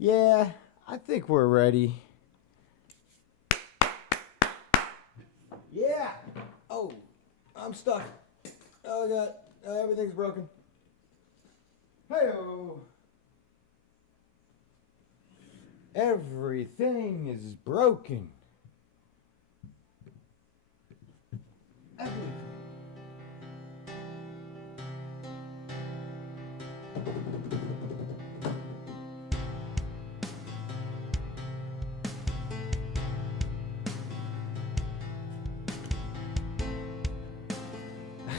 Yeah, I think we're ready. Yeah. Oh, I'm stuck. Oh god, everything's broken. Hey-oh. Everything is broken. Everything.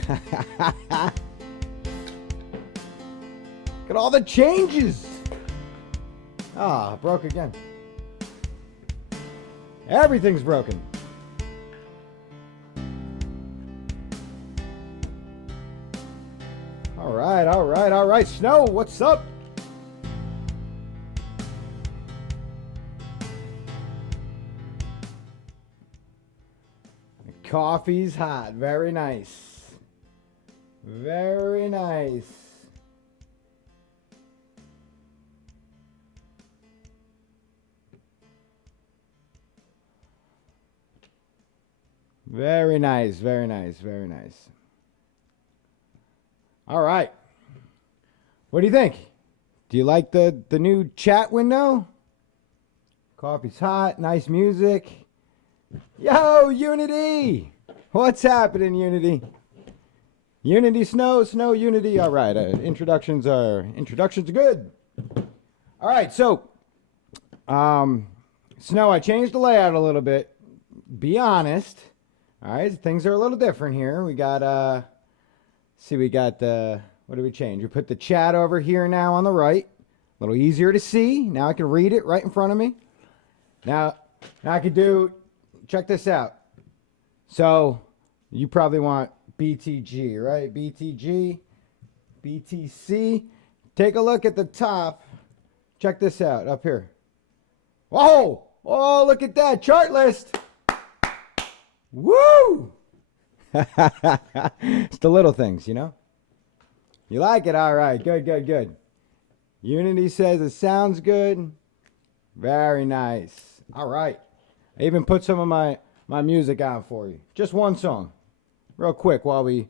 Look at all the changes. Ah, broke again. Everything's broken. All right. Snow, what's up? Coffee's hot. Very nice. Very nice. Very nice. Very nice. Very nice. All right. What do you think? Do you like the new chat window? Coffee's hot. Nice music. Yo, Unity! What's happening, Unity? Unity, Snow, Unity. All right, introductions are good. All right, so, Snow, I changed the layout a little bit. Be honest. All right, things are a little different here. We got, what did we change? We put the chat over here now on the right. A little easier to see. Now I can read it right in front of me. Now I could do, check this out. So, you probably want BTG, right? BTG, BTC. Take a look at the top. Check this out up here. Whoa! Oh, look at that chart list. Woo! It's the little things, you know? You like it? All right. Good. Unity says it sounds good. Very nice. All right. I even put some of my music on for you. Just one song. Real quick while we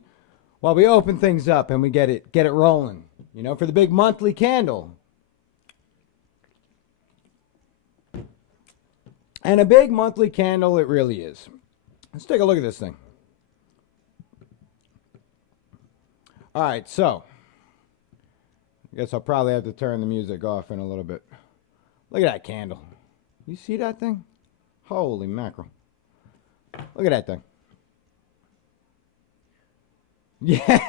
open things up and we get it rolling. You know, for the big monthly candle. And a big monthly candle it really is. Let's take a look at this thing. All right, so I guess I'll probably have to turn the music off in a little bit. Look at that candle. You see that thing? Holy mackerel. Look at that thing. Yeah.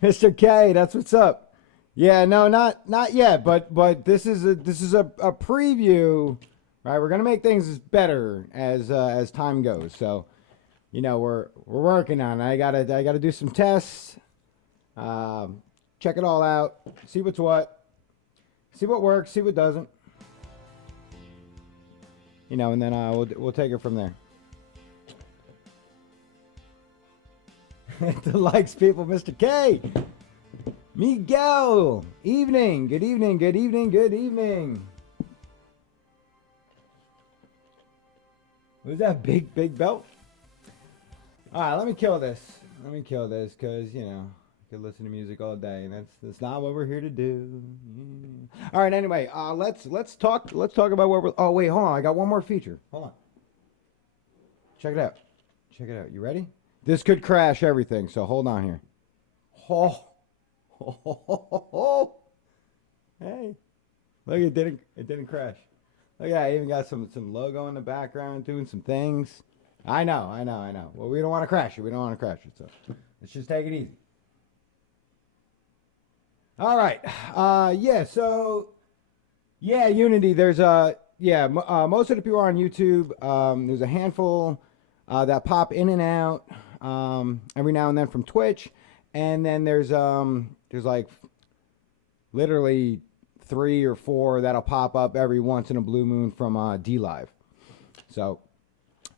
Mr. K, that's what's up. Yeah, no, not yet, but this is a preview, right? We're going to make things better as time goes. So, you know, we're working on it. I got to do some tests. Check it all out. See what's what. See what works, see what doesn't. You know, and then we'll take it from there. The likes people, Mr. K. Miguel. Evening. Good evening. Was that big belt? All right, let me kill this because, you know, I could listen to music all day, and that's not what we're here to do. Yeah. All right, anyway, let's talk about what we're. Oh wait, hold on. I got one more feature. Hold on. Check it out. You ready? This could crash everything, so hold on here. Oh. Hey, look, it didn't crash. Look, I even got some logo in the background doing some things. I know. Well, we don't want to crash it. So let's just take it easy. All right. Unity. There's most of the people are on YouTube. There's a handful that pop in and out every now and then from Twitch, and then there's like literally 3 or 4 that'll pop up every once in a blue moon from DLive. So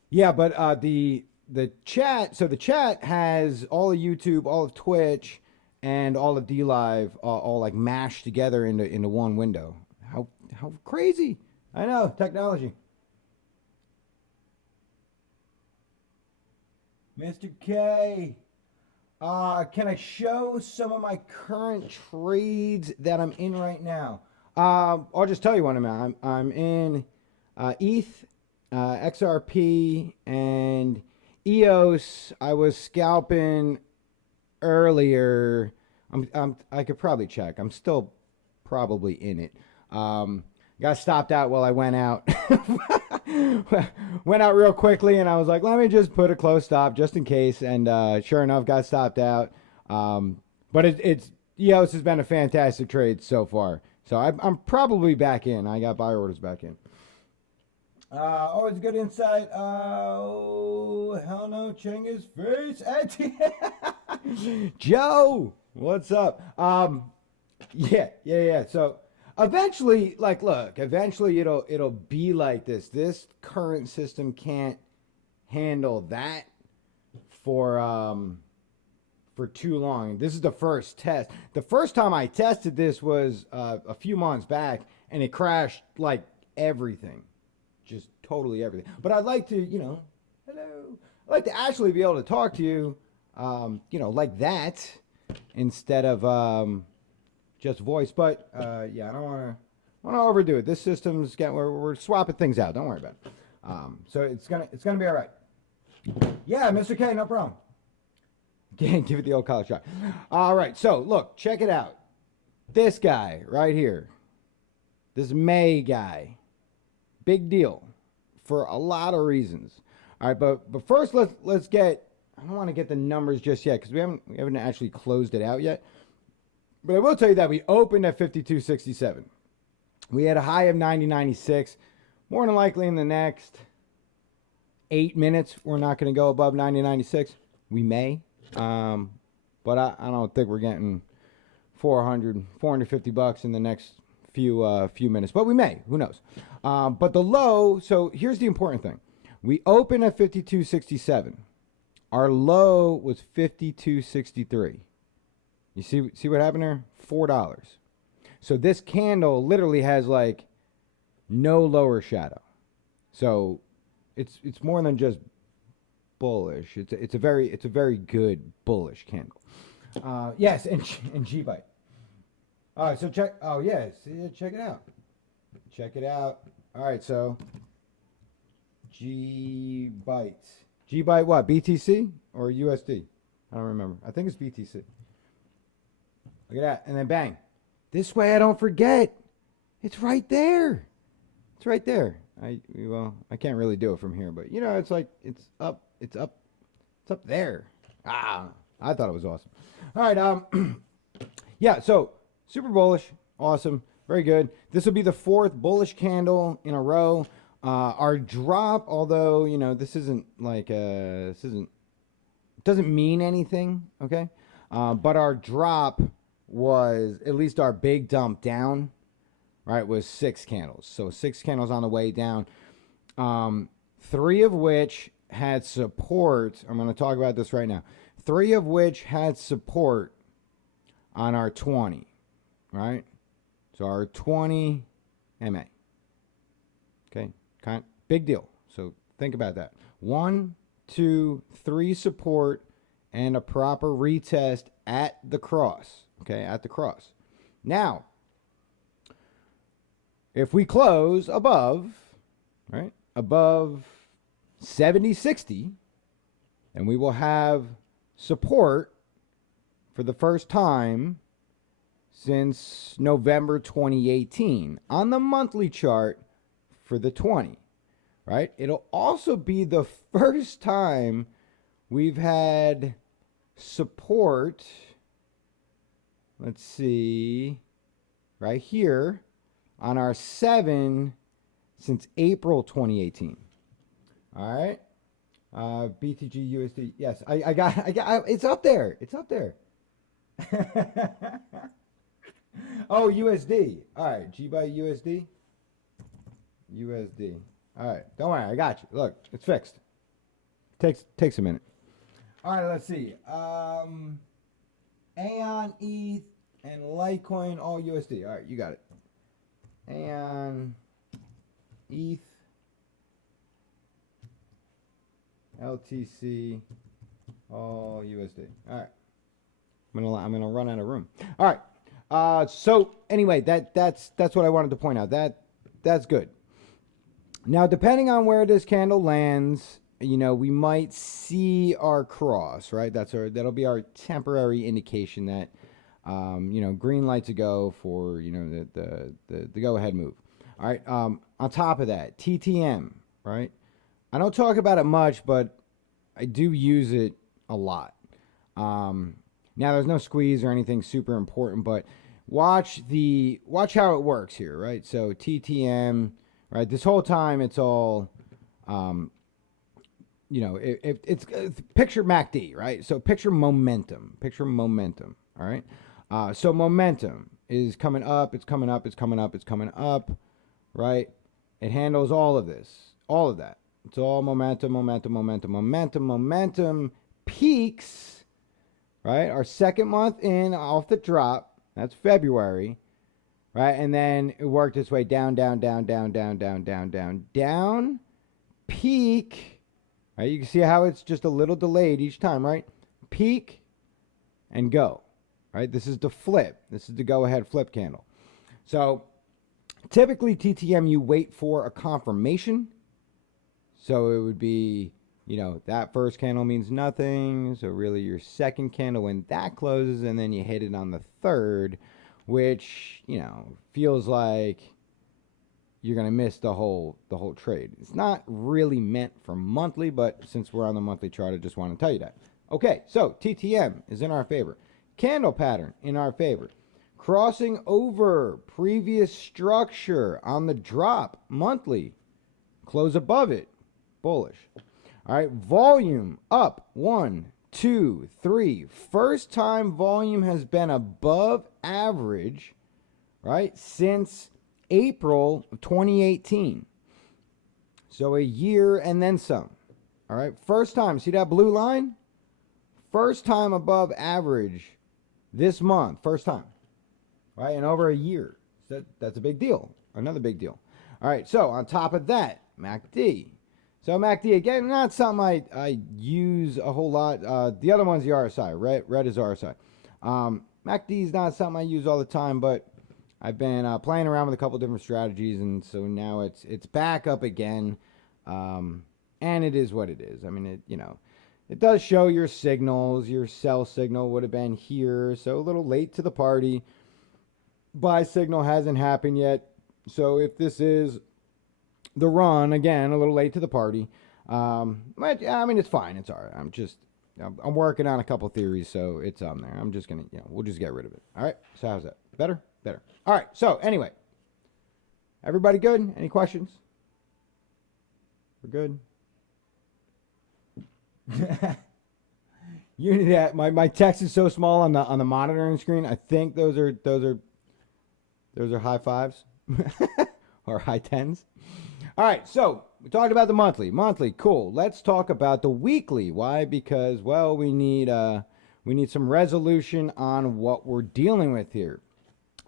yeah, but the chat. So the chat has all of YouTube, all of Twitch, and all of DLive all like mashed together into one window. how crazy. I know, technology. Mr. K, can I show some of my current trades that I'm in right now? I'll just tell you what I'm at. I'm in ETH, XRP, and EOS. I was scalping earlier. I could probably check. I'm still probably in it. Got stopped out while I went out. Went out real quickly, and I was like, let me just put a close stop just in case. And sure enough, got stopped out. But it's EOS has been a fantastic trade so far. So I'm probably back in. I got buy orders back in. Always good insight. Oh, hell no, Chenga's face. Joe, what's up? Yeah. So eventually, like, look, eventually it'll be like this. This current system can't handle that for too long. This is the first test. The first time I tested this was a few months back, and it crashed like everything, just totally everything. But I'd like to, hello. I'd like to actually be able to talk to you, like that, instead of just voice. But yeah, I don't want to overdo it. This system's we're swapping things out. Don't worry about it. So it's gonna be all right. Yeah, Mr. K, no problem. Give it the old college shot. All right, so look, check it out. This guy right here, this May guy, big deal for a lot of reasons. All right, but first let's get. I don't want to get the numbers just yet because we haven't actually closed it out yet. But I will tell you that we opened at 52.67. We had a high of 90.96. More than likely in the next 8 minutes, we're not going to go above 90.96. We may. But I don't think we're getting $450 in the next few minutes, but we may. Who knows? But the low. So here's the important thing: we open at 52.67. Our low was 52.63. You see what happened there? $4. So this candle literally has like no lower shadow. So it's more than just bullish. It's a very good bullish candle. Yes, and GByte. All right, so check. Oh yes, check it out. Check it out. All right, so GByte. GByte what? BTC or USD? I don't remember. I think it's BTC. Look at that, and then bang. This way I don't forget. It's right there. It's right there. I can't really do it from here, but it's like it's up there. I thought it was awesome. All right, yeah, so super bullish, awesome, very good. This will be the fourth bullish candle in a row. Our drop, although this isn't like it doesn't mean anything, okay? But our drop was, at least our big dump down, right, was 6 candles. So 6 candles on the way down. 3 of which had support. I'm going to talk about this right now. 3 of which had support on our 20, right? So our 20 MA. Okay, big deal. So think about that. 1, 2, 3 support and a proper retest at the cross. Okay, at the cross. Now, if we close above, right, above 70.60, and we will have support for the first time since November 2018 on the monthly chart for the 20, right? It'll also be the first time we've had support, let's see, right here on our 7 since April 2018. All right. BTG USD. Yes, I got it's up there. It's up there. Oh, USD. All right, GByte USD. USD. All right, don't worry, I got you. Look, it's fixed. Takes a minute. All right, let's see. Aeon, ETH, and Litecoin all USD. All right, you got it. Aeon, ETH, LTC, all USD. All right. I'm gonna run out of room. All right. So anyway, that's what I wanted to point out. That's good. Now, depending on where this candle lands, we might see our cross, right? That'll be our temporary indication that, green light to go for, the go ahead move. All right. On top of that, TTM, right? I don't talk about it much, but I do use it a lot. Now there's no squeeze or anything super important, but watch how it works here, right? So TTM, right? This whole time it's all, it's picture MACD, right? So picture momentum, all right? So momentum is coming up, it's coming up, it's coming up, it's coming up, right? It handles all of that. It's all momentum, peaks, right? Our second month in off the drop, that's February, right? And then it worked its way down, peak, right? You can see how it's just a little delayed each time, right? Peak and go, right? This is the flip. This is the go ahead flip candle. So typically TTM, you wait for a confirmation. So it would be, that first candle means nothing. So really your second candle when that closes, and then you hit it on the third, which, feels like you're going to miss the whole trade. It's not really meant for monthly, but since we're on the monthly chart, I just want to tell you that. Okay, so TTM is in our favor. Candle pattern in our favor. Crossing over previous structure on the drop monthly. Close above it. Bullish. All right, volume up 1, 2, 3. First time volume has been above average, right, since April of 2018. So a year and then some. All right, first time. See that blue line? First time above average this month. First time, right, in over a year. That's a big deal. Another big deal. All right, so on top of that, MACD. So MACD, again, not something I use a whole lot. The other one's the RSI. Red is RSI. MACD is not something I use all the time, but I've been playing around with a couple different strategies, and so now it's back up again, and it is what it is. I mean, it does show your signals. Your sell signal would have been here, so a little late to the party. Buy signal hasn't happened yet, so if this is the run, again, a little late to the party. But I mean, it's fine. It's all right. I'm working on a couple theories, so it's on there. I'm just going to, we'll just get rid of it. All right. So how's that? Better? Better. All right. So anyway, everybody good? Any questions? We're good? Unity, my text is so small on the monitoring screen. I think those are high fives or high tens. All right, so we talked about the monthly. Monthly, cool. Let's talk about the weekly. Why? Because, well, we need some resolution on what we're dealing with here.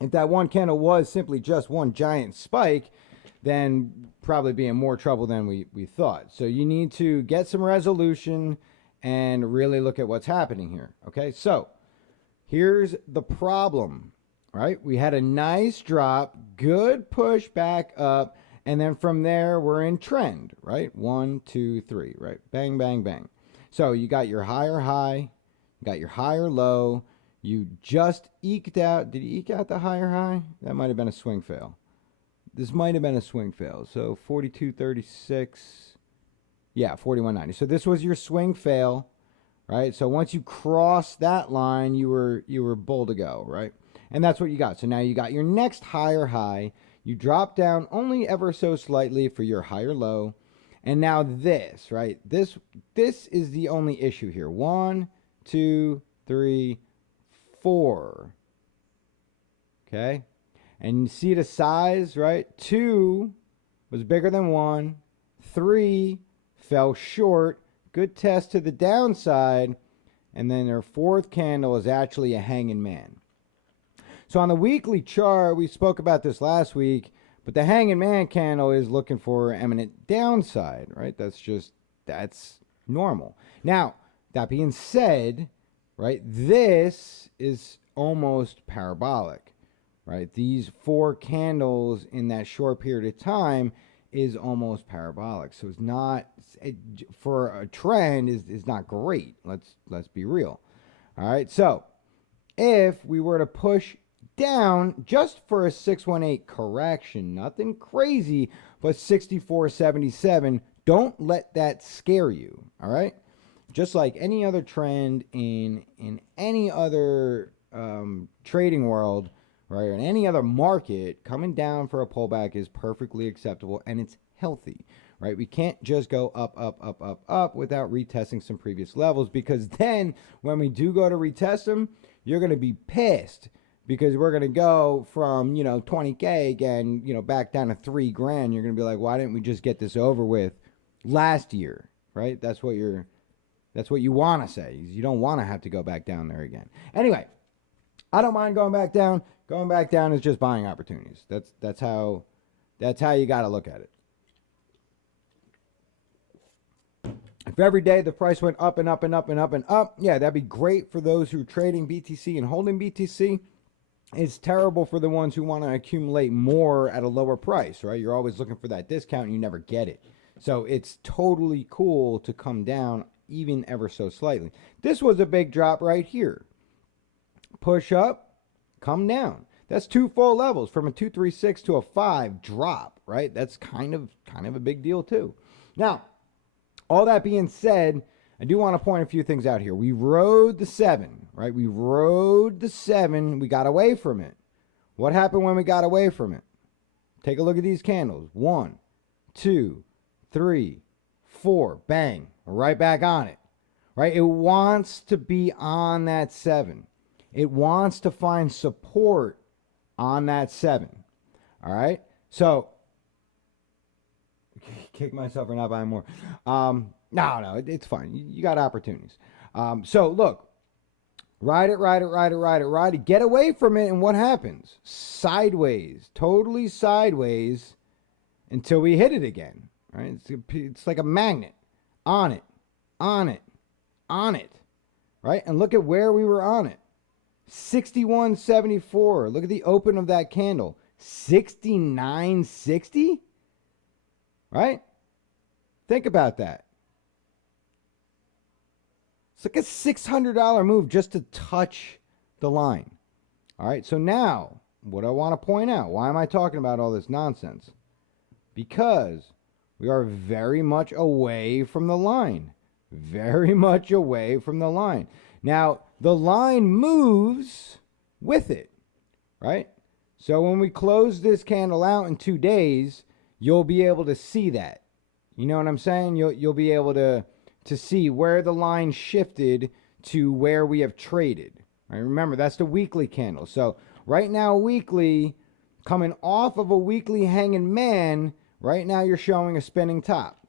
If that one candle was simply just one giant spike, then probably be in more trouble than we thought. So you need to get some resolution and really look at what's happening here. Okay, so here's the problem, right? We had a nice drop, good push back up. And then from there, we're in trend, right? 1, 2, 3, right? Bang, bang, bang. So you got your higher high, you got your higher low. You just eked out. Did you eke out the higher high? That might have been a swing fail. This might have been a swing fail. So 42.36. Yeah, 41.90. So this was your swing fail, right? So once you cross that line, you were bull to go, right? And that's what you got. So now you got your next higher high. You drop down only ever so slightly for your higher low. And now this, right? This is the only issue here. 1, 2, 3, 4. Okay? And you see the size, right? 2 was bigger than 1. 3 fell short. Good test to the downside. And then their fourth candle is actually a hanging man. So on the weekly chart, we spoke about this last week, But the hanging man candle is looking for eminent downside, right? That's normal. Now, that being said, right, this is almost parabolic, right? These 4 candles in that short period of time is almost parabolic. So it's not, for a trend is not great. Let's be real. All right. So if we were to push down just for a 618 correction, nothing crazy, but 64.77, don't let that scare you. All right. Just like any other trend in any other trading world, right, or in any other market, coming down for a pullback is perfectly acceptable and it's healthy, right? We can't just go up, up, up, up, up without retesting some previous levels, because then when we do go to retest them, you're going to be pissed, because we're going to go from, 20K again, back down to $3 grand. You're going to be like, why didn't we just get this over with last year, right? That's what you want to say. You don't want to have to go back down there again. Anyway, I don't mind going back down. Going back down is just buying opportunities. That's how you got to look at it. If every day the price went up and up and up and up and up, yeah, that'd be great for those who are trading BTC and holding BTC. It's terrible for the ones who want to accumulate more at a lower price, right? You're always looking for that discount and you never get it. So it's totally cool to come down even ever so slightly. This was a big drop right here. Push up, come down. That's 2 full levels, from a 236 to a 5 drop, right? That's kind of a big deal too. Now, all that being said, I do want to point a few things out here. We rode the 7, right? We rode the 7. We got away from it. What happened when we got away from it? Take a look at these candles. 1, 2, 3, 4. Bang. We're right back on it, right? It wants to be on that 7. It wants to find support on that 7. All right? So, kick myself for not buying more. No, it's fine. You got opportunities. So, look. Ride it. Get away from it, and what happens? Sideways. Totally sideways until we hit it again. Right? It's like a magnet. On it. Right? And look at where we were on it. 61.74. Look at the open of that candle. 69.60? Right? Think about that. It's like a $600 move just to touch the line. All right, so now, what I want to point out, why am I talking about all this nonsense? Because we are very much away from the line. Very much away from the line. Now, the line moves with it, right? So when we close this candle out in 2 days, you'll be able to see that. You know what I'm saying? You'll be able to see where the line shifted to where we have traded. Right? Remember, that's the weekly candle. So right now, weekly, coming off of a weekly hanging man, right now you're showing a spinning top.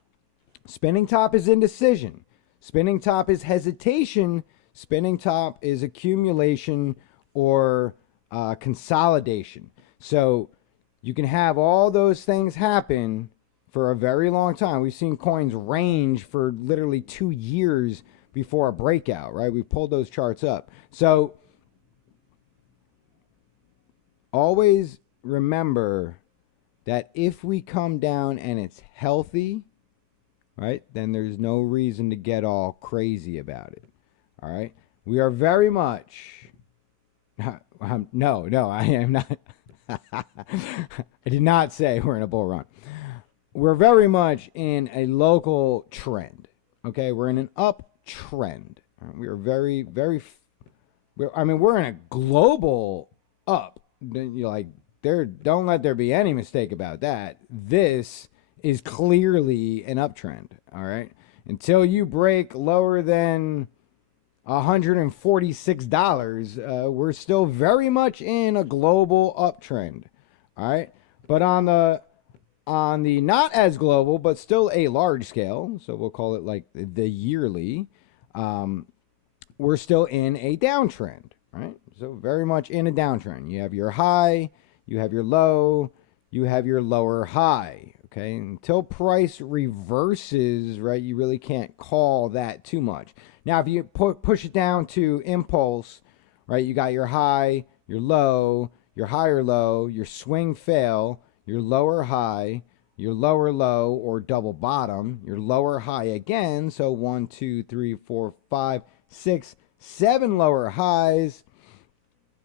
Spinning top is indecision. Spinning top is hesitation. Spinning top is accumulation or consolidation. So you can have all those things happen for a very long time. We've seen coins range for literally 2 years before a breakout, right? We pulled those charts up. So always remember that if we come down and it's healthy, right, then there's no reason to get all crazy about it. All right? We are very much... No, I am not. I did not say we're in a bull run. We're very much in a local trend. Okay, we're in an uptrend. We are very, very. We're in a global up. Don't let there be any mistake about that. This is clearly an uptrend. All right, until you break lower than $146, we're still very much in a global uptrend. All right, but on the not as global, but still a large scale, so we'll call it like the yearly, we're still in a downtrend, right? So very much in a downtrend. You have your high, you have your low, you have your lower high. Okay, until price reverses, right, you really can't call that too much. Now, if you push it down to impulse, right, you got your high, your low, your higher low, your swing fail, your lower high, your lower low or double bottom, your lower high again. So 1, 2, 3, 4, 5, 6, 7 lower highs.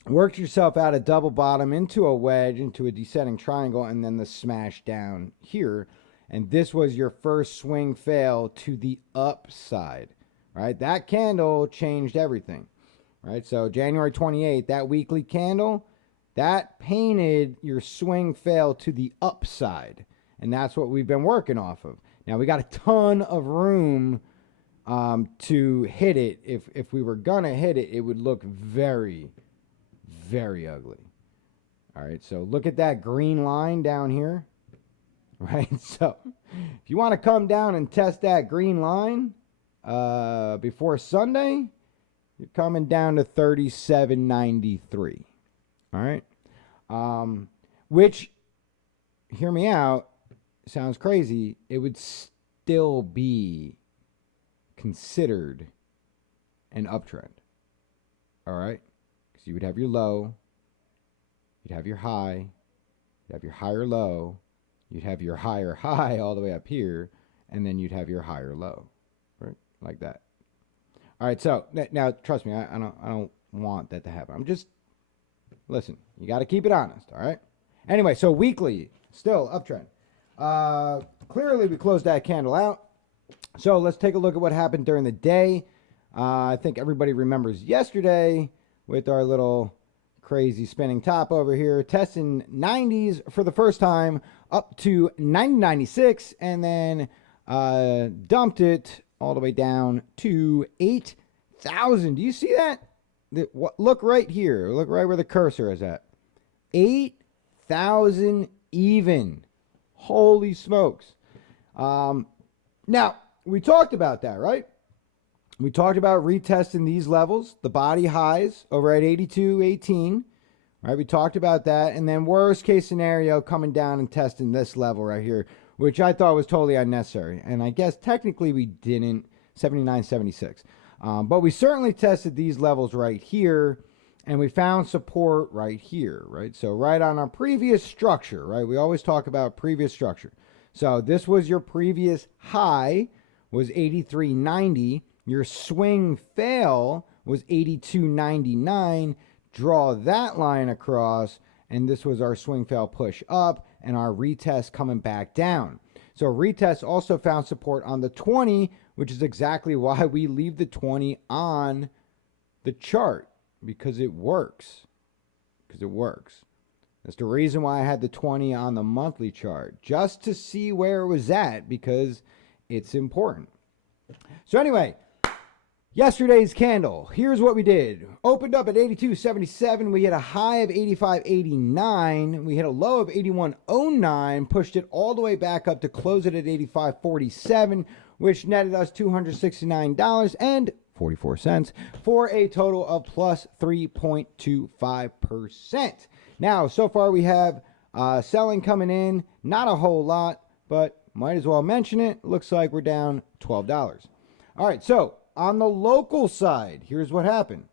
Worked yourself out a double bottom into a wedge, into a descending triangle, and then the smash down here. And this was your first swing fail to the upside, right? That candle changed everything, right? So January 28th, that weekly candle, that painted your swing fail to the upside. And that's what we've been working off of. Now, we got a ton of room to hit it. If we were going to hit it, it would look very, very ugly. All right, so look at that green line down here, right? So if you want to come down and test that green line before Sunday, you're coming down to 37.93. All right, which, hear me out, sounds crazy. It would still be considered an uptrend. All right. You would have your low, you'd have your high, you'd have your higher low, you'd have your higher high all the way up here, and then you'd have your higher low, right? Like that. All right, so now trust me, I don't want that to happen. I'm just, listen, you got to keep it honest, all right? Anyway, so weekly, still uptrend. Clearly, we closed that candle out. So let's take a look at what happened during the day. I think everybody remembers yesterday with our little crazy spinning top over here, testing 90s for the first time up to 90.96, and then dumped it all the way down to 8,000. Do you see that? Look right here. Look right where the cursor is at. 8,000 even. Holy smokes. Now, we talked about that, right? We talked about retesting these levels, the body highs over at 82.18, right? We talked about that. And then worst case scenario, coming down and testing this level right here, which I thought was totally unnecessary. And I guess technically we didn't, 79.76. But we certainly tested these levels right here, and we found support right here, right? So right on our previous structure, right? We always talk about previous structure. So this was your previous high, was 83.90. Your swing fail was 82.99. Draw that line across, and this was our swing fail push up and our retest coming back down. So retest also found support on the 20, which is exactly why we leave the 20 on the chart, because it works. That's the reason why I had the 20 on the monthly chart, just to see where it was at, because it's important. So anyway, yesterday's candle, here's what we did. Opened up at 82.77. We hit a high of 85.89. We hit a low of 81.09. Pushed it all the way back up to close it at 85.47, which netted us $269.44 for a total of plus 3.25%. Now, so far we have selling coming in. Not a whole lot, but might as well mention it. Looks like we're down $12. All right, so on the local side, here's what happened.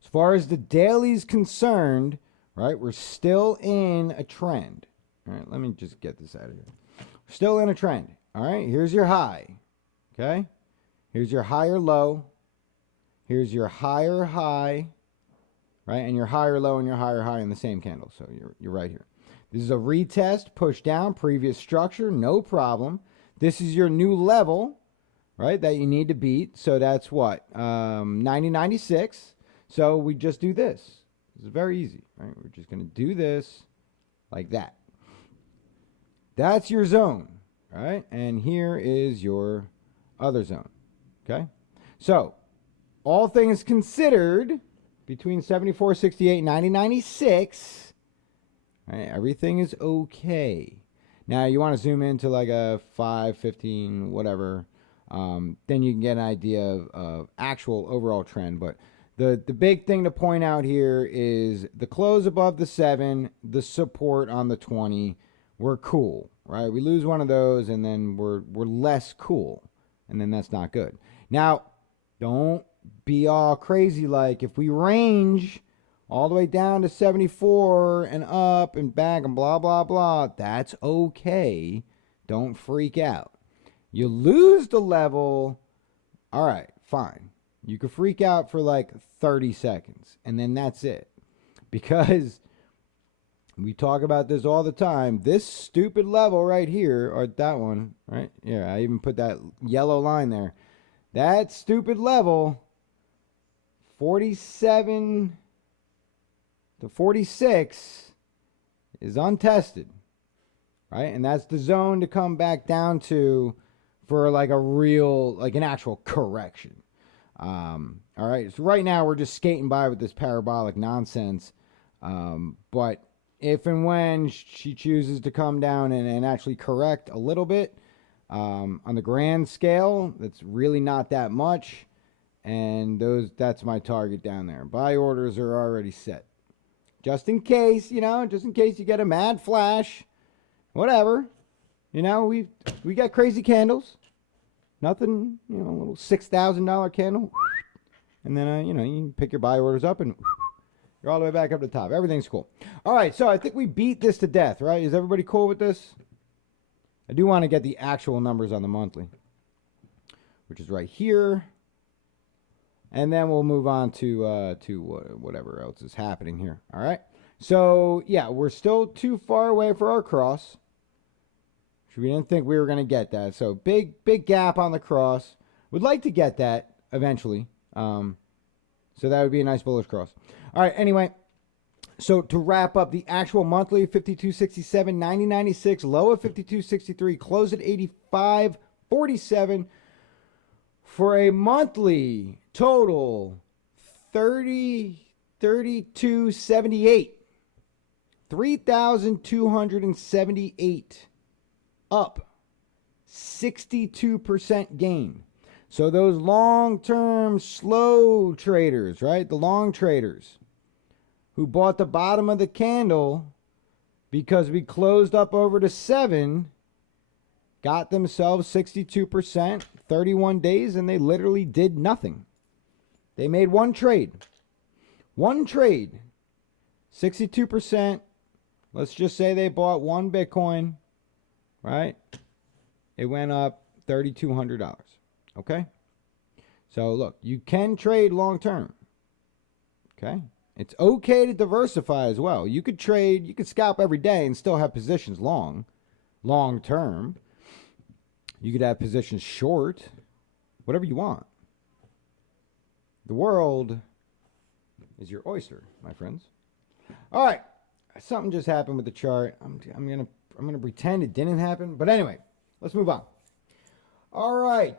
As far as the daily's concerned, right, we're still in a trend. All right, let me just get this out of here. We're still in a trend. All right, here's your high. Okay, here's your higher low. Here's your higher high, right, and your higher low and your higher high in the same candle. So you're right here. This is a retest, push down, previous structure, no problem. This is your new level, right, that you need to beat. So that's what? 90.96. So we just do this. This is very easy, right? We're just going to do this like that. That's your zone, right? And here is your other zone, okay? So all things considered, between 74.68 and 90.96, right, everything is okay. Now, you want to zoom into like a 5, 15, whatever. Then you can get an idea of actual overall trend. But The big thing to point out here is the close above the 7, the support on the 20. We're cool, right? We lose one of those, and then we're less cool, and then that's not good. Now, don't be all crazy like if we range all the way down to 74 and up and back and blah, blah, blah, that's okay. Don't freak out. You lose the level, all right, fine. You could freak out for like 30 seconds, and then that's it. Because we talk about this all the time. This stupid level right here, or that one, right? Yeah, I even put that yellow line there. That stupid level, 47 to 46, is untested, right? And that's the zone to come back down to for like a real, like an actual correction. All right, so right now we're just skating by with this parabolic nonsense. But if and when she chooses to come down and actually correct a little bit, on the grand scale, that's really not that much. And that's my target down there. Buy orders are already set. Just in case, just in case you get a mad flash, whatever. We got crazy candles. Nothing, a little $6,000 candle. And then, you can pick your buy orders up and you're all the way back up to the top. Everything's cool. All right, so I think we beat this to death, right? Is everybody cool with this? I do want to get the actual numbers on the monthly, which is right here. And then we'll move on to whatever else is happening here. All right. So, yeah, we're still too far away for our cross. We didn't think we were going to get that. So, big gap on the cross. Would like to get that eventually. So, that would be a nice bullish cross. All right. Anyway, so to wrap up the actual monthly, 52.67, 90.96, low of 52.63, close at 85.47 for a monthly total 32.78, 3,278 up, 62% gain. So those long-term slow traders, right? The long traders who bought the bottom of the candle because we closed up over to 7, got themselves 62%, 31 days, and they literally did nothing. They made one trade. 62%. Let's just say they bought one Bitcoin, right? It went up $3,200. Okay? So look, you can trade long term. Okay? It's okay to diversify as well. You could trade, you could scalp every day and still have positions long term. You could have positions short, whatever you want. The world is your oyster, my friends. All right, something just happened with the chart. I'm gonna pretend it didn't happen, but anyway, let's move on. All right,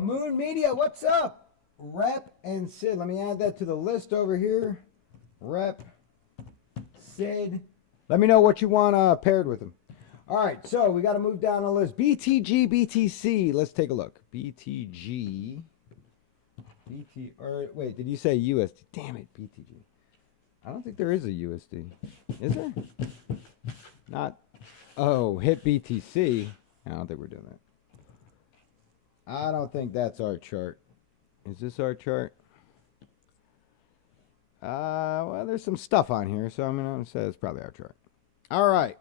Moon Media, what's up? Rep and Sid. Let me add that to the list over here. Rep, Sid. Let me know what you want paired with them. All right, so we got to move down the list. BTG, BTC. Let's take a look. BTG. Wait, did you say USD? Damn it, BTG. I don't think there is a USD. Is there? Not. Oh, hit BTC. I don't think we're doing that. I don't think that's our chart. Is this our chart? Well, there's some stuff on here, so I'm going to say it's probably our chart. All right.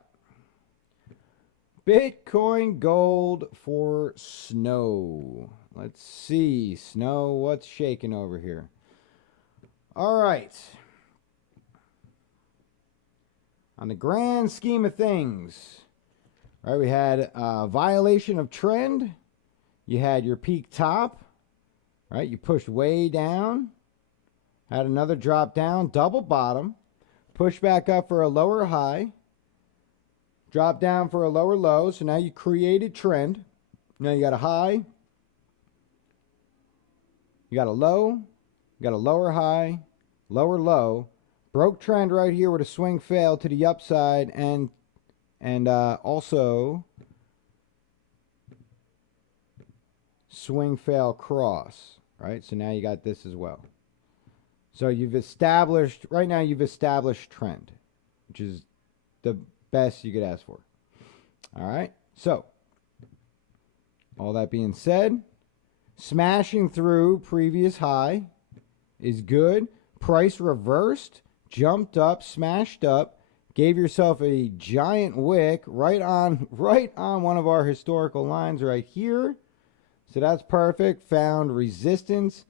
Bitcoin gold for Snow. Let's see. Snow, what's shaking over here? All right. On the grand scheme of things, right, we had a violation of trend. You had your peak top, right? You pushed way down, had another drop down, double bottom, push back up for a lower high, drop down for a lower low. So now you created trend. Now you got a high, you got a low, you got a lower high, lower low, broke trend right here with a swing fail to the upside, and also swing fail cross, right? So now you got this as well. So you've established, right now you've established trend, which is the best you could ask for. All right. So all that being said, smashing through previous high is good. Price reversed, jumped up, smashed up, gave yourself a giant wick right on one of our historical lines right here. So that's perfect. Found resistance,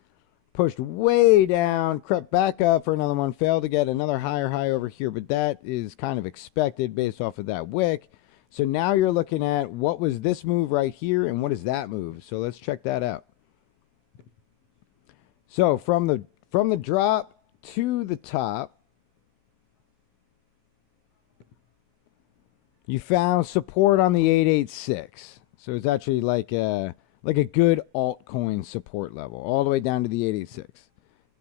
pushed way down, crept back up for another one, failed to get another higher high over here, but that is kind of expected based off of that wick. So now you're looking at what was this move right here and what is that move. So let's check that out. So from the drop to the top, you found support on the 886. So it's actually like a good altcoin support level, all the way down to the 886.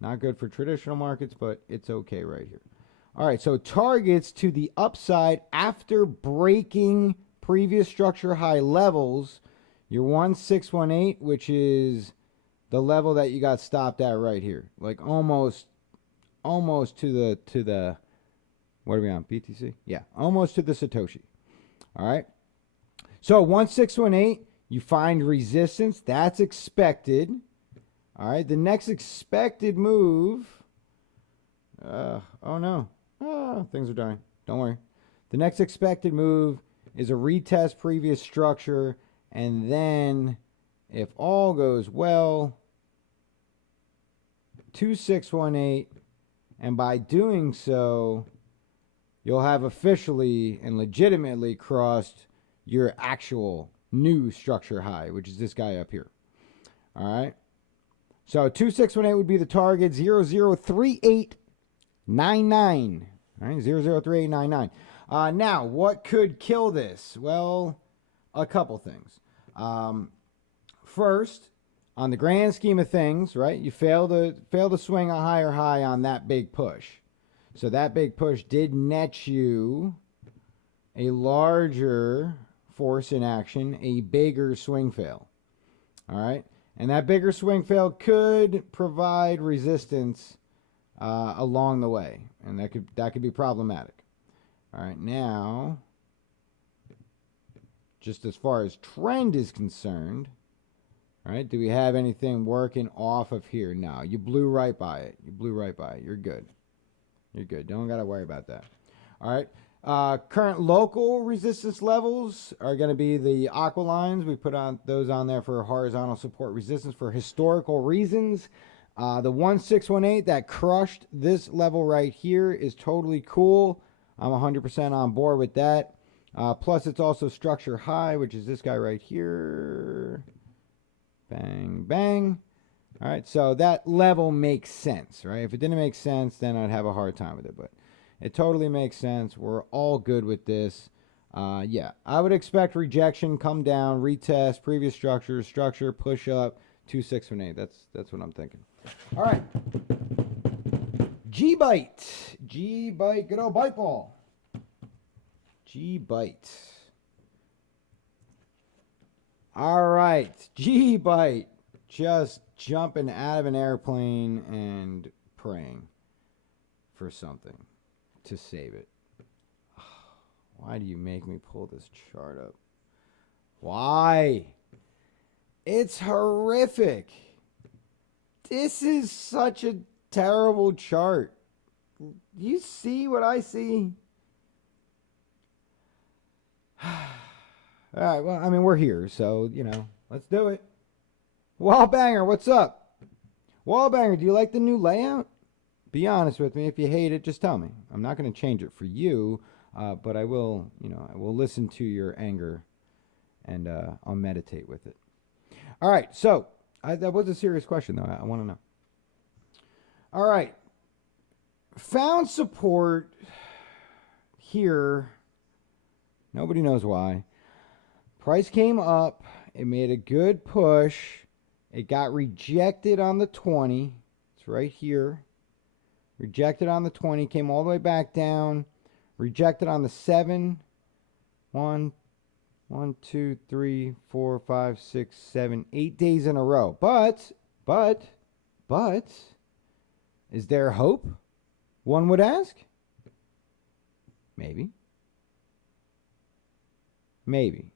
Not good for traditional markets, but it's okay right here. All right, so targets to the upside after breaking previous structure high levels, your 1618, which is the level that you got stopped at right here. Like almost to the what are we on? BTC? Yeah, almost to the Satoshi. All right. So 1618, you find resistance. That's expected. All right. The next expected move. Oh no. Oh, things are dying. Don't worry. The next expected move is a retest previous structure, and then, if all goes well, 2618, and by doing so, you'll have officially and legitimately crossed your actual new structure high, which is this guy up here. All right. So 2618 would be the target. 003899. All right, 003899. Now, what could kill this? Well, a couple things. First, on the grand scheme of things, right? You fail to swing a higher high on that big push. So that big push did net you a larger force in action, a bigger swing fail. All right, and that bigger swing fail could provide resistance along the way, and that could be problematic. All right, now, just as far as trend is concerned, all right, do we have anything working off of here? No, you blew right by it. You're good. Don't got to worry about that. All right. Current local resistance levels are going to be the aqua lines. We put those on there for horizontal support resistance for historical reasons. The 1618 that crushed this level right here is totally cool. I'm 100% on board with that. Plus, it's also structure high, which is this guy right here. Bang, bang. All right, so that level makes sense, right? If it didn't make sense, then I'd have a hard time with it, but it totally makes sense. We're all good with this. Yeah, I would expect rejection, come down, retest, previous structure, push up, 2618. That's what I'm thinking. All right. G-Byte, good old bite ball. G-Byte. All right, G-Byte. Just jumping out of an airplane and praying for something to save it. Why do you make me pull this chart up? Why? It's horrific. This is such a terrible chart. You see what I see? All right, well, I mean, we're here, so, let's do it. Wallbanger, what's up? Wallbanger, do you like the new layout? Be honest with me. If you hate it, just tell me. I'm not going to change it for you, but I will, I will listen to your anger, and I'll meditate with it. All right, so that was a serious question, though. I want to know. All right. Found support here. Nobody knows why. Price came up. It made a good push. It got rejected on the 20. It's right here. Rejected on the 20. Came all the way back down. Rejected on the 7. 1, 2, 3, 4, 5, 6, 7, 8 days in a row. But, it Is there hope? One would ask. Maybe. Maybe.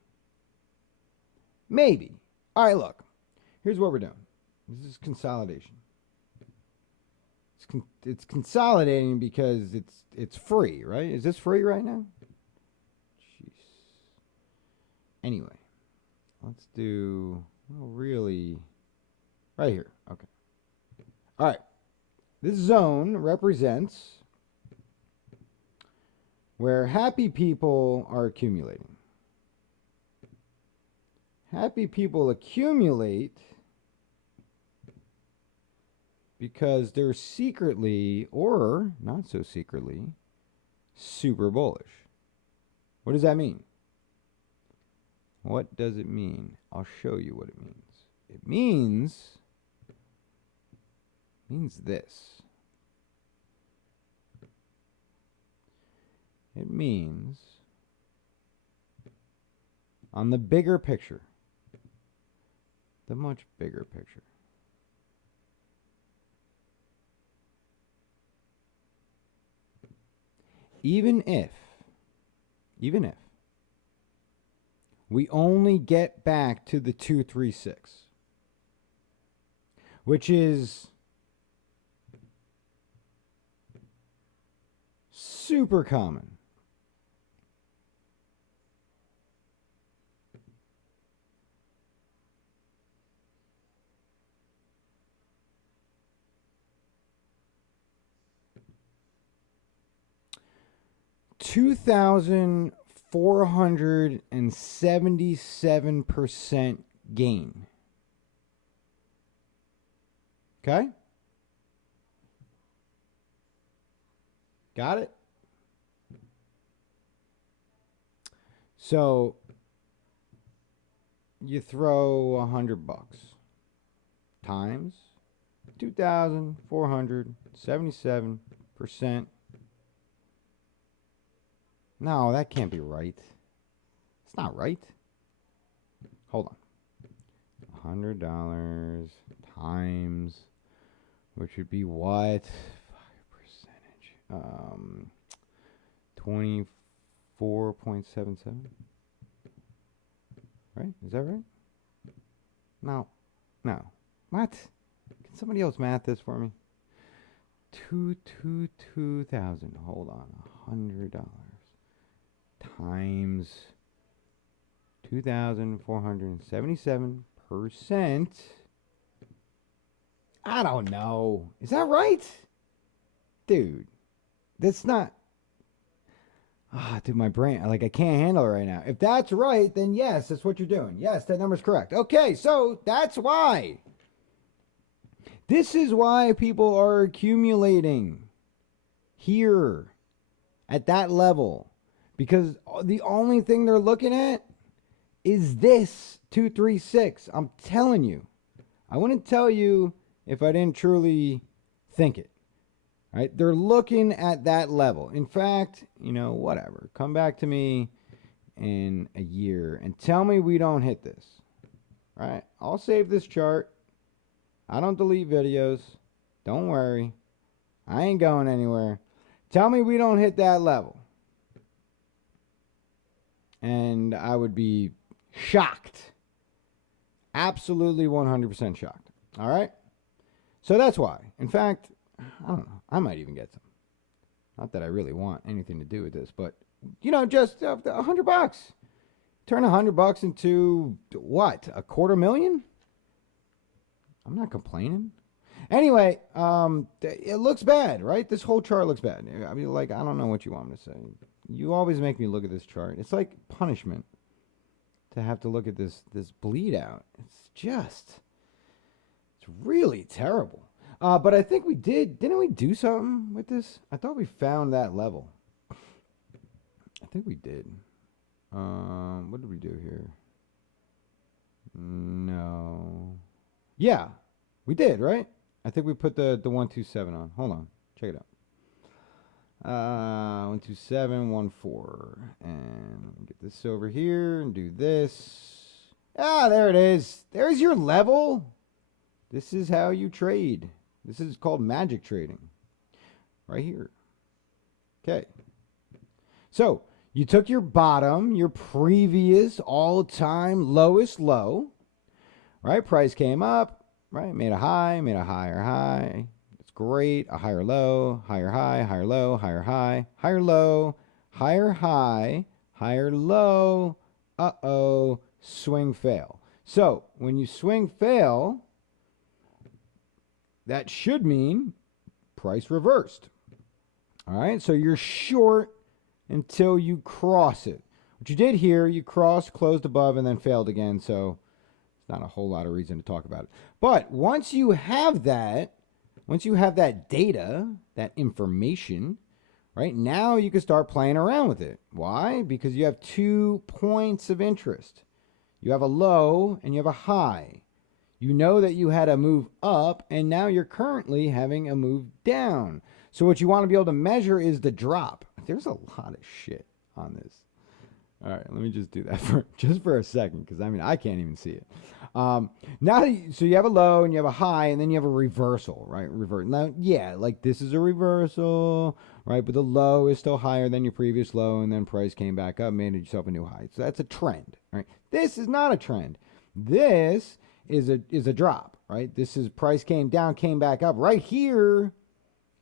Maybe. All right, look. Here's what we're doing. This is consolidation. It's consolidating because it's free, right? Is this free right now? Jeez. Anyway, let's do really right here. Okay. All right. This zone represents where happy people are accumulating. Happy people accumulate because they're secretly, or not so secretly, super bullish. What does that mean? What does it mean? I'll show you what it means. It means this. It means on the bigger picture, the much bigger picture, even if we only get back to the 236, which is super common. $2,477% gain. Okay? Got it? So you throw $100 times 2,477%. No, that can't be right. It's not right. Hold on. $100 times, which would be what? 5%. 24.77. Right? Is that right? No. What? Can somebody else math this for me? 2,000. Hold on. $100 times 2,477%. I don't know. Is that right? Dude, that's not. Dude, my brain, I can't handle it right now. If that's right, then yes, that's what you're doing. Yes, that number's correct. Okay, so that's why. This is why people are accumulating here at that level. Because the only thing they're looking at is this 236. I'm telling you. I wouldn't tell you if I didn't truly think it. Right? They're looking at that level. In fact, whatever. Come back to me in a year and tell me we don't hit this. Right? I'll save this chart. I don't delete videos. Don't worry. I ain't going anywhere. Tell me we don't hit that level. And I would be shocked. Absolutely 100% shocked. All right? So that's why. In fact, I don't know. I might even get some. Not that I really want anything to do with this, but, just $100. Turn $100 into what? $250,000? I'm not complaining. Anyway, it looks bad, right? This whole chart looks bad. I mean, I don't know what you want me to say. You always make me look at this chart. It's like punishment to have to look at this bleed out. It's really terrible. But I think we didn't we do something with this? I thought we found that level. I think we did. What did we do here? No. Yeah, we did, right? I think we put the 127 on. Hold on. Check it out. 12714, and get this over here and do this. There it is. There's your level. This is how you trade. This is called magic trading. Right here. Okay. So you took your bottom, your previous all-time lowest low, right? Price came up, right? Made a high, made a higher high. It's great. A higher low, higher high, higher low, higher high, higher low, higher high, higher low. Uh-oh, swing fail. So when you swing fail, that should mean price reversed. All right, so you're short until you cross it. What you did here, you crossed, closed above, and then failed again, so it's not a whole lot of reason to talk about it. But once you have that data, that information, right, now you can start playing around with it. Why? Because you have 2 points of interest. You have a low and you have a high. You know that you had a move up, and now you're currently having a move down. So what you want to be able to measure is the drop. There's a lot of shit on this. All right, let me just do that for a second, because I can't even see it. So you have a low and you have a high, and then you have a reversal, right? Now, yeah, like this is a reversal, right? But the low is still higher than your previous low, and then price came back up, made yourself a new high. So that's a trend, right? This is not a trend. This is a drop, right? This is price came down, came back up. Right here,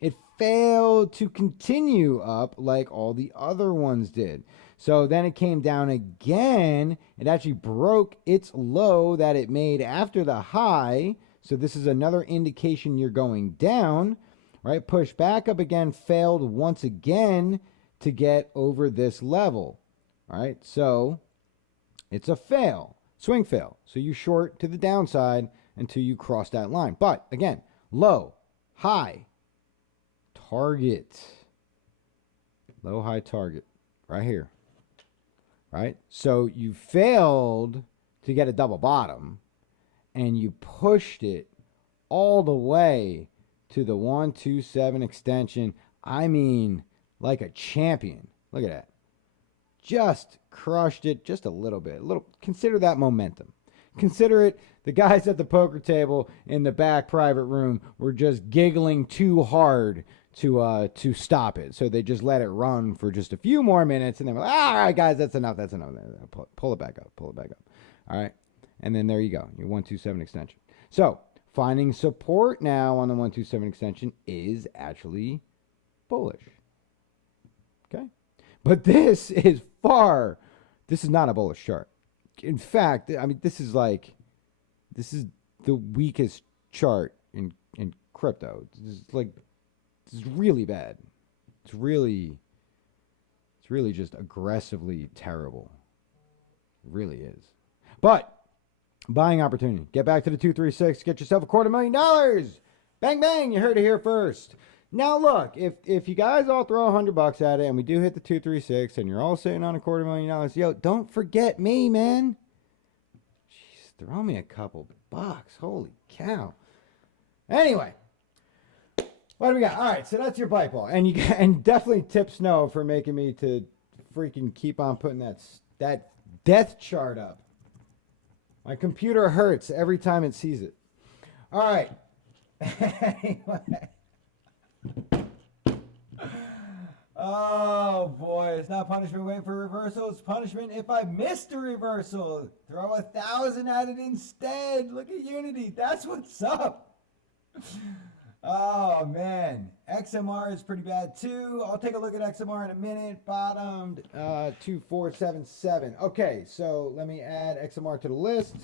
it failed to continue up like all the other ones did. So then it came down again. It actually broke its low that it made after the high. So this is another indication you're going down, right? Pushed back up again, failed once again to get over this level, all right? So it's a fail, swing fail. So you short to the downside until you cross that line. But again, low, high, target, low, high, target, right here. Right? So you failed to get a double bottom, and you pushed it all the way to the 127 extension. I mean, like a champion. Look at that. Just crushed it just a little bit. Consider that momentum. Consider it, the guys at the poker table in the back private room were just giggling too hard to stop it. So they just let it run for just a few more minutes, and then we're like, all right, guys, that's enough. Pull it back up. All right. And then there you go, your 127 extension. So finding support now on the 127 extension is actually bullish. Okay. But this is not a bullish chart. In fact, this is the weakest chart in crypto. This is really bad. It's really just aggressively terrible. It really is. But buying opportunity. Get back to the 236. Get yourself $250,000. Bang, bang. You heard it here first. Now, look, if you guys all throw $100 at it and we do hit the 236 and you're all sitting on $250,000, yo, don't forget me, man. Jeez, throw me a couple bucks. Holy cow. Anyway. What do we got? All right, so that's your bite ball, and definitely tip Snow for making me to freaking keep on putting that death chart up. My computer hurts every time it sees it. All right. Anyway. Oh boy, it's not punishment waiting for reversal. It's punishment if I missed a reversal. Throw 1,000 at it instead. Look at Unity. That's what's up. Oh, man. XMR is pretty bad, too. I'll take a look at XMR in a minute. Bottomed 2477. Okay, so let me add XMR to the list.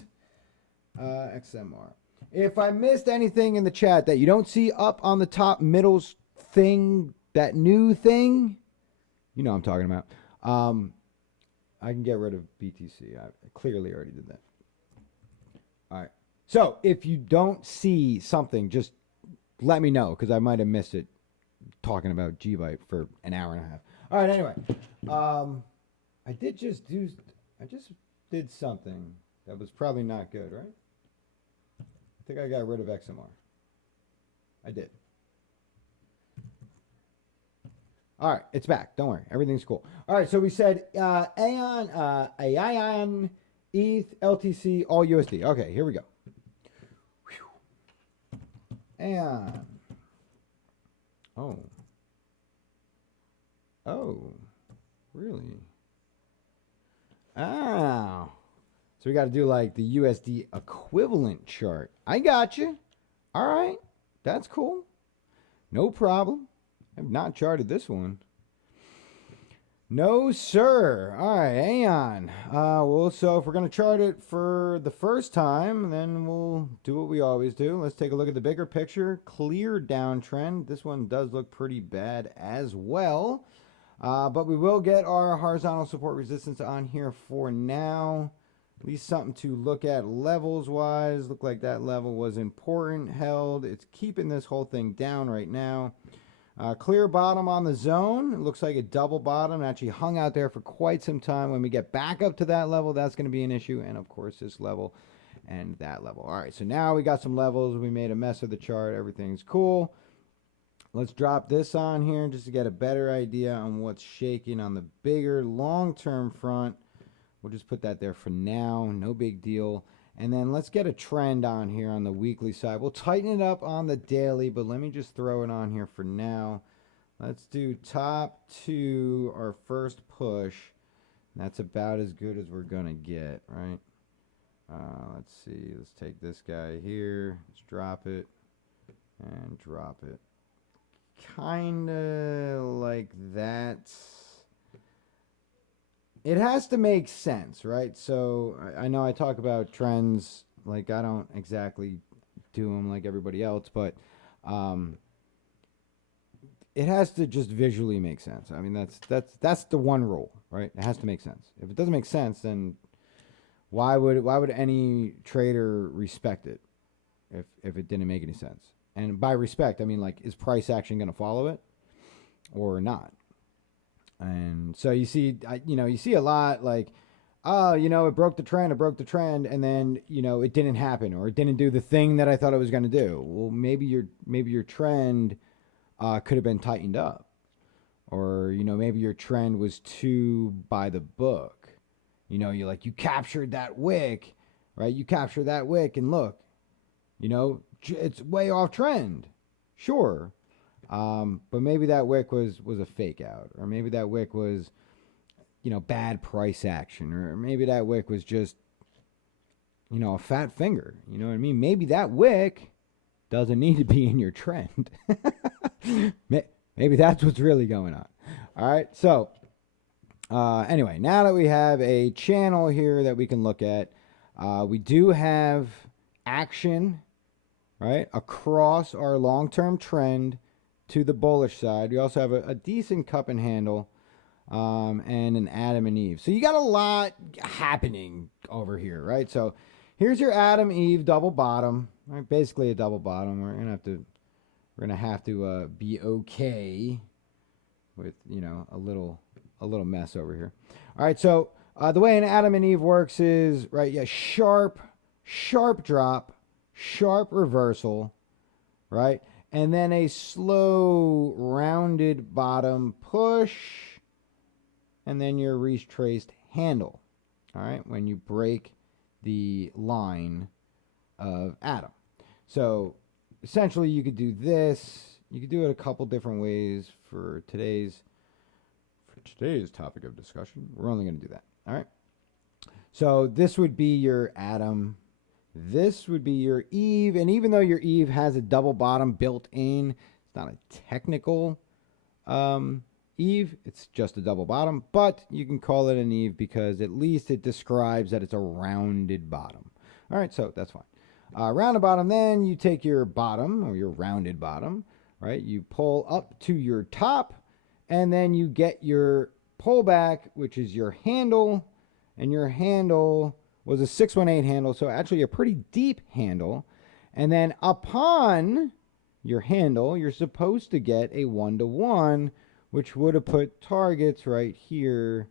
XMR. If I missed anything in the chat that you don't see up on the top middle thing, that new thing, you know what I'm talking about. I can get rid of BTC. I clearly already did that. All right. So if you don't see something, just let me know, because I might have missed it talking about GByte for an hour and a half. All right, anyway. I just did something that was probably not good, right? I think I got rid of XMR. I did. All right, it's back. Don't worry. Everything's cool. All right, so we said AION, ETH, LTC, all USD. Okay, here we go. And Oh. Oh. Really? Oh. So we got to do like the USD equivalent chart. I got you. All right. That's cool. No problem. I've not charted this one. No, sir. All right, Aeon. Well, so if we're going to chart it for the first time, then we'll do what we always do. Let's take a look at the bigger picture. Clear downtrend. This one does look pretty bad as well. But we will get our horizontal support resistance on here for now. At least something to look at levels-wise. Look like that level was important, held. It's keeping this whole thing down right now. Clear bottom on the zone. It looks like a double bottom. Actually hung out there for quite some time. When we get back up to that level, that's going to be an issue. And, of course, this level and that level. All right, so now we got some levels. We made a mess of the chart. Everything's cool. Let's drop this on here just to get a better idea on what's shaking on the bigger long-term front. We'll just put that there for now. No big deal. And then let's get a trend on here on the weekly side. We'll tighten it up on the daily, but let me just throw it on here for now. Let's do top to our first push. That's about as good as we're going to get, right? Let's see. Let's take this guy here. Let's drop it and drop it. Kind of like that. It has to make sense, right? So I know I talk about trends, like I don't exactly do them like everybody else, but it has to just visually make sense. I mean, that's the one rule, right? It has to make sense. If it doesn't make sense, then why would any trader respect it if it didn't make any sense? And by respect, I mean, like, is price action going to follow it or not? And so you see, you see a lot like, oh, it broke the trend, and then, it didn't happen, or it didn't do the thing that I thought it was going to do. Well, maybe your trend could have been tightened up, or, maybe your trend was too by the book. You captured that wick, right? You captured that wick, and look, it's way off trend. Sure. But maybe that wick was a fake out, or maybe that wick was, bad price action, or maybe that wick was just, a fat finger. You know what I mean? Maybe that wick doesn't need to be in your trend. Maybe that's what's really going on. All right. So, anyway, now that we have a channel here that we can look at, we do have action, right, across our long-term trend to the bullish side. We also have a decent cup and handle and an Adam and Eve. So you got a lot happening over here, right? So here's your Adam Eve double bottom, right? Basically a double bottom. We're gonna have to be okay with a little mess over here. All right, so the way an Adam and Eve works is, right, yeah, sharp drop, sharp reversal, right? And then a slow rounded bottom push, and then your retraced handle, all right, when you break the line of Adam. So essentially you could do this. You could do it a couple different ways for today's topic of discussion. We're only going to do that, all right? So this would be your Adam. This would be your Eve, and even though your Eve has a double bottom built in, it's not a technical Eve, it's just a double bottom, but you can call it an Eve because at least it describes that it's a rounded bottom. All right, so that's fine. Rounded bottom, then you take your bottom, or your rounded bottom, right? You pull up to your top, and then you get your pullback, which is your handle, and your handle was a 618 handle, so actually a pretty deep handle. And then upon your handle, you're supposed to get a 1-to-1, which would have put targets right here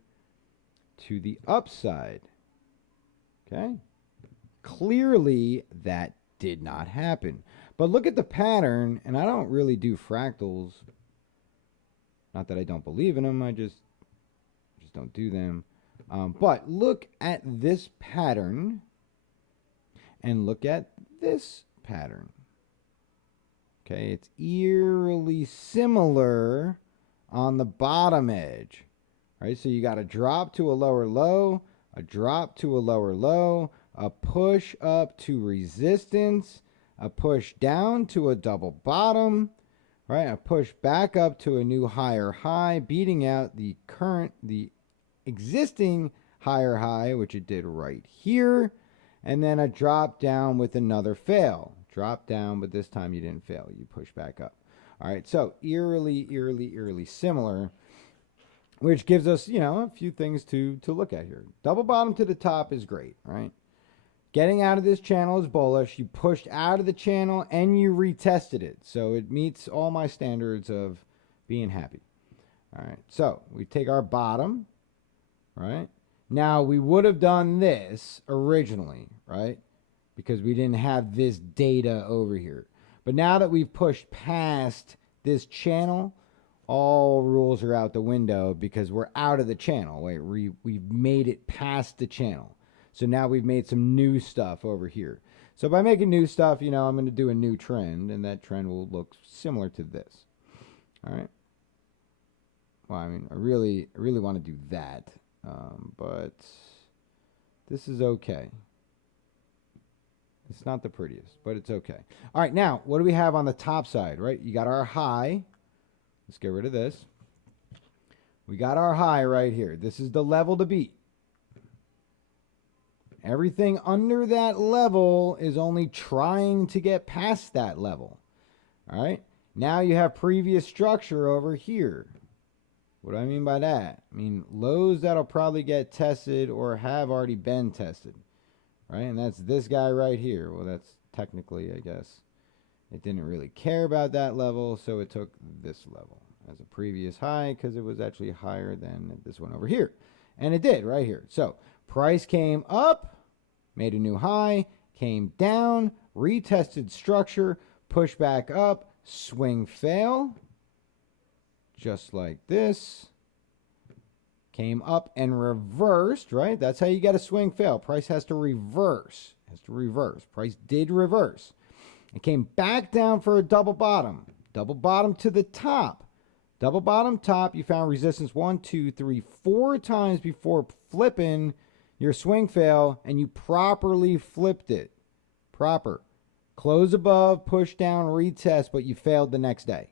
to the upside. Okay? Clearly, that did not happen. But look at the pattern, and I don't really do fractals. Not that I don't believe in them, I just don't do them. But look at this pattern and look at this pattern. Okay, it's eerily similar on the bottom edge. All right, so you got a drop to a lower low, a drop to a lower low, a push up to resistance, a push down to a double bottom, right? A push back up to a new higher high, beating out the existing higher high, which it did right here, and then a drop down with another fail. Drop down, but this time you didn't fail. You push back up. All right, so eerily similar, which gives us, a few things to look at here. Double bottom to the top is great, right? Getting out of this channel is bullish. You pushed out of the channel and you retested it. So it meets all my standards of being happy. All right, so we take our bottom, right? Now, we would have done this originally, right? Because we didn't have this data over here. But now that we've pushed past this channel, all rules are out the window because we're out of the channel. Wait, we've made it past the channel. So now we've made some new stuff over here. So by making new stuff, I'm going to do a new trend, and that trend will look similar to this. All right. Well, I mean, I really want to do that, but this is okay. It's not the prettiest, but it's okay. All right, now, what do we have on the top side, right? You got our high. Let's get rid of this. We got our high right here. This is the level to beat. Everything under that level is only trying to get past that level. All right, now you have previous structure over here. What do I mean by that? I mean lows that'll probably get tested or have already been tested. Right, and that's this guy right here. Well, that's technically, I guess, it didn't really care about that level, so it took this level as a previous high because it was actually higher than this one over here. And it did right here. So price came up, made a new high, came down, retested structure, push back up, swing fail, just like this. Came up and reversed, right? That's how you get a swing fail. Price has to reverse. Price did reverse. It came back down for a double bottom. Double bottom to the top. Double bottom top. You found resistance 1, 2, 3, 4 times before flipping your swing fail, and you properly flipped it. Proper. Close above, push down, retest, but you failed the next day.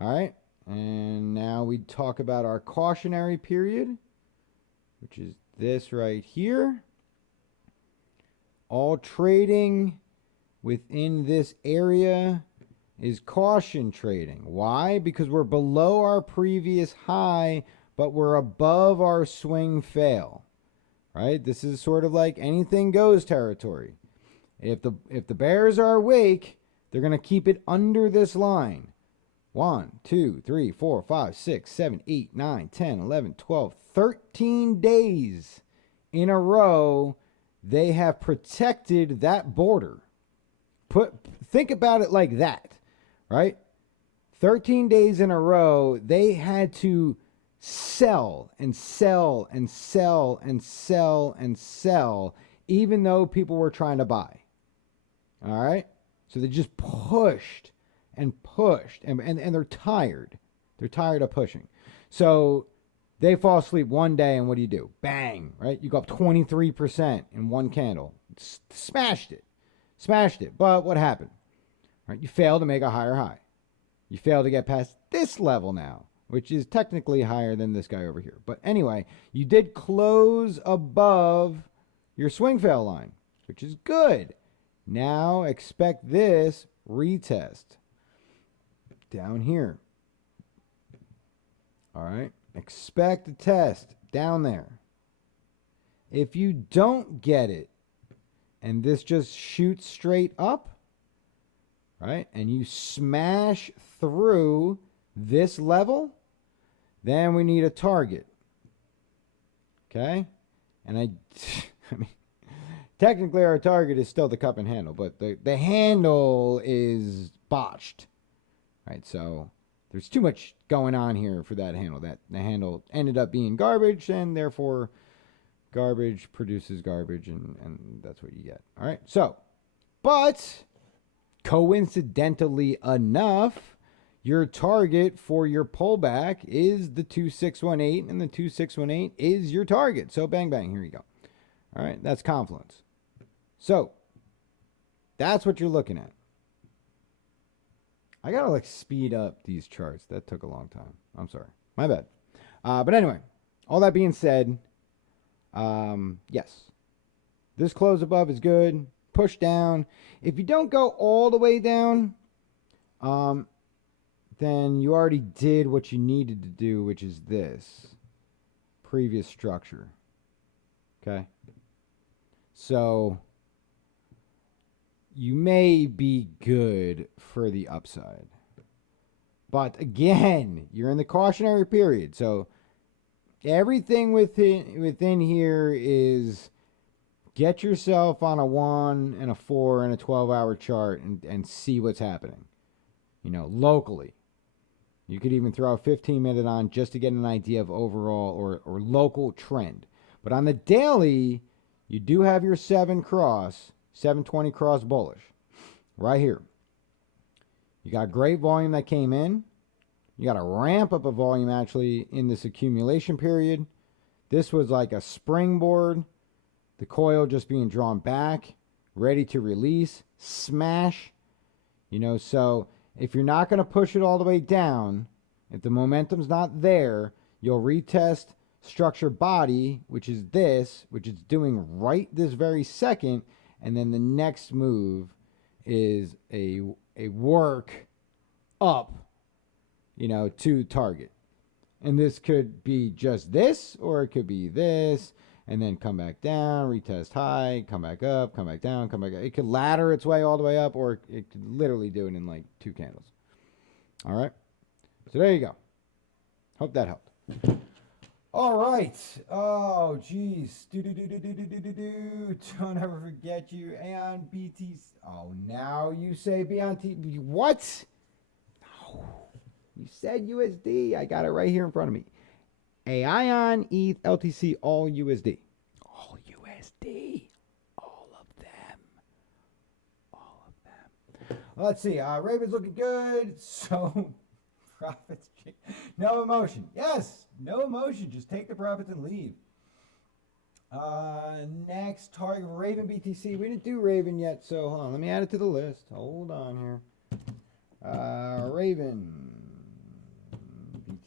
All right? And now we talk about our cautionary period, which is this right here. All trading within this area is caution trading. Why? Because we're below our previous high, but we're above our swing fail. Right? This is sort of like anything goes territory. If the bears are awake, they're going to keep it under this line. 1, 2, 3, 4, 5, 6, 7, 8, 9, 10, 11, 12, 13 days in a row, they have protected that border. Think about it like that, right? 13 days in a row, they had to sell and sell and sell and sell and sell, even though people were trying to buy. All right? So they just pushed and pushed, and they're tired. They're tired of pushing. So they fall asleep one day, and what do? Bang, right? You go up 23% in one candle. Smashed it. But what happened? Right? You failed to make a higher high. You failed to get past this level now, which is technically higher than this guy over here. But anyway, you did close above your swing fail line, which is good. Now expect this retest down here. All right. Expect a test down there. If you don't get it and this just shoots straight up, right, and you smash through this level, then we need a target. Okay? And I mean, technically our target is still the cup and handle, but the handle is botched. Right? So there's too much going on here for that handle. That the handle ended up being garbage, and therefore garbage produces garbage, and that's what you get. All right? So, but coincidentally enough, your target for your pullback is the 2618, and the 2618 is your target. So bang, bang, here you go. All right, that's Confluence. So that's what you're looking at. I gotta like speed up these charts. That took a long time. I'm sorry. My bad. But anyway, all that being said, yes. This close above is good. Push down. If you don't go all the way down, then you already did what you needed to do, which is this. Previous structure. Okay? So you may be good for the upside. But again, you're in the cautionary period. So everything within here is get yourself on a 1 and a 4 and a 12-hour chart and see what's happening. You know, locally. You could even throw a 15-minute on just to get an idea of overall or local trend. But on the daily, you do have your 720 cross bullish right here. You got great volume that came in. You got a ramp up of volume actually in this accumulation period. This was like a springboard. The coil just being drawn back, ready to release, smash. You know, so if you're not going to push it all the way down, if the momentum's not there, you'll retest structure body, which is this, which it's doing right this very second, and then the next move is a work up, you know, to target. And this could be just this, or it could be this, and then come back down, retest high, come back up, come back down, come back up. It could ladder its way all the way up, or it could literally do it in like 2 candles. All right. So there you go. Hope that helped. All right. Oh, geez. Don't ever forget you. Aeon BTC. Oh, now you say Beyond T. What? No. You said USD. I got it right here in front of me. Aeon, ETH, LTC, all USD. All USD. All of them. All of them. Let's see. Raven's looking good. So, profits. No emotion. Yes. No emotion. Just take the profits and leave. Next target, Raven BTC. We didn't do Raven yet, so hold on. Let me add it to the list. Hold on here. Raven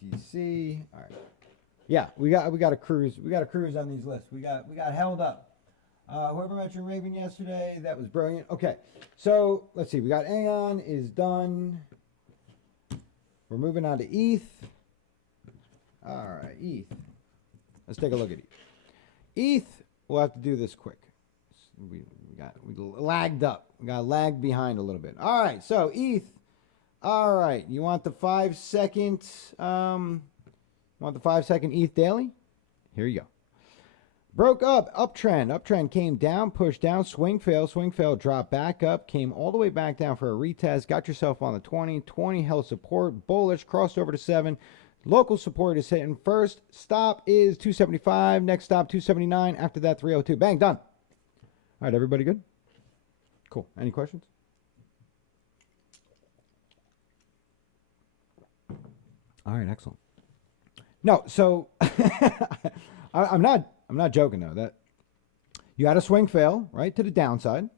BTC. All right. Yeah, we got a cruise. We got a cruise on these lists. We got held up. Whoever mentioned Raven yesterday, that was brilliant. Okay, so let's see. We got Aeon is done. We're moving on to ETH. All right, ETH. Let's take a look at ETH. ETH, we'll have to do this quick. We lagged up. We got lagged behind a little bit. All right, so ETH. All right, you want the 5 second? Want the 5 second ETH daily? Here you go. Broke up, uptrend. Uptrend came down, pushed down, swing fail, drop back up, came all the way back down for a retest. Got yourself on the 20. 20 held support, bullish, crossed over to 7. Local support is hitting. First stop is 275. Next stop 279. After that 302. Bang, done. All right, everybody good? Cool. Any questions? All right, excellent. No, so I'm not joking though. That you had a swing fail right to the downside.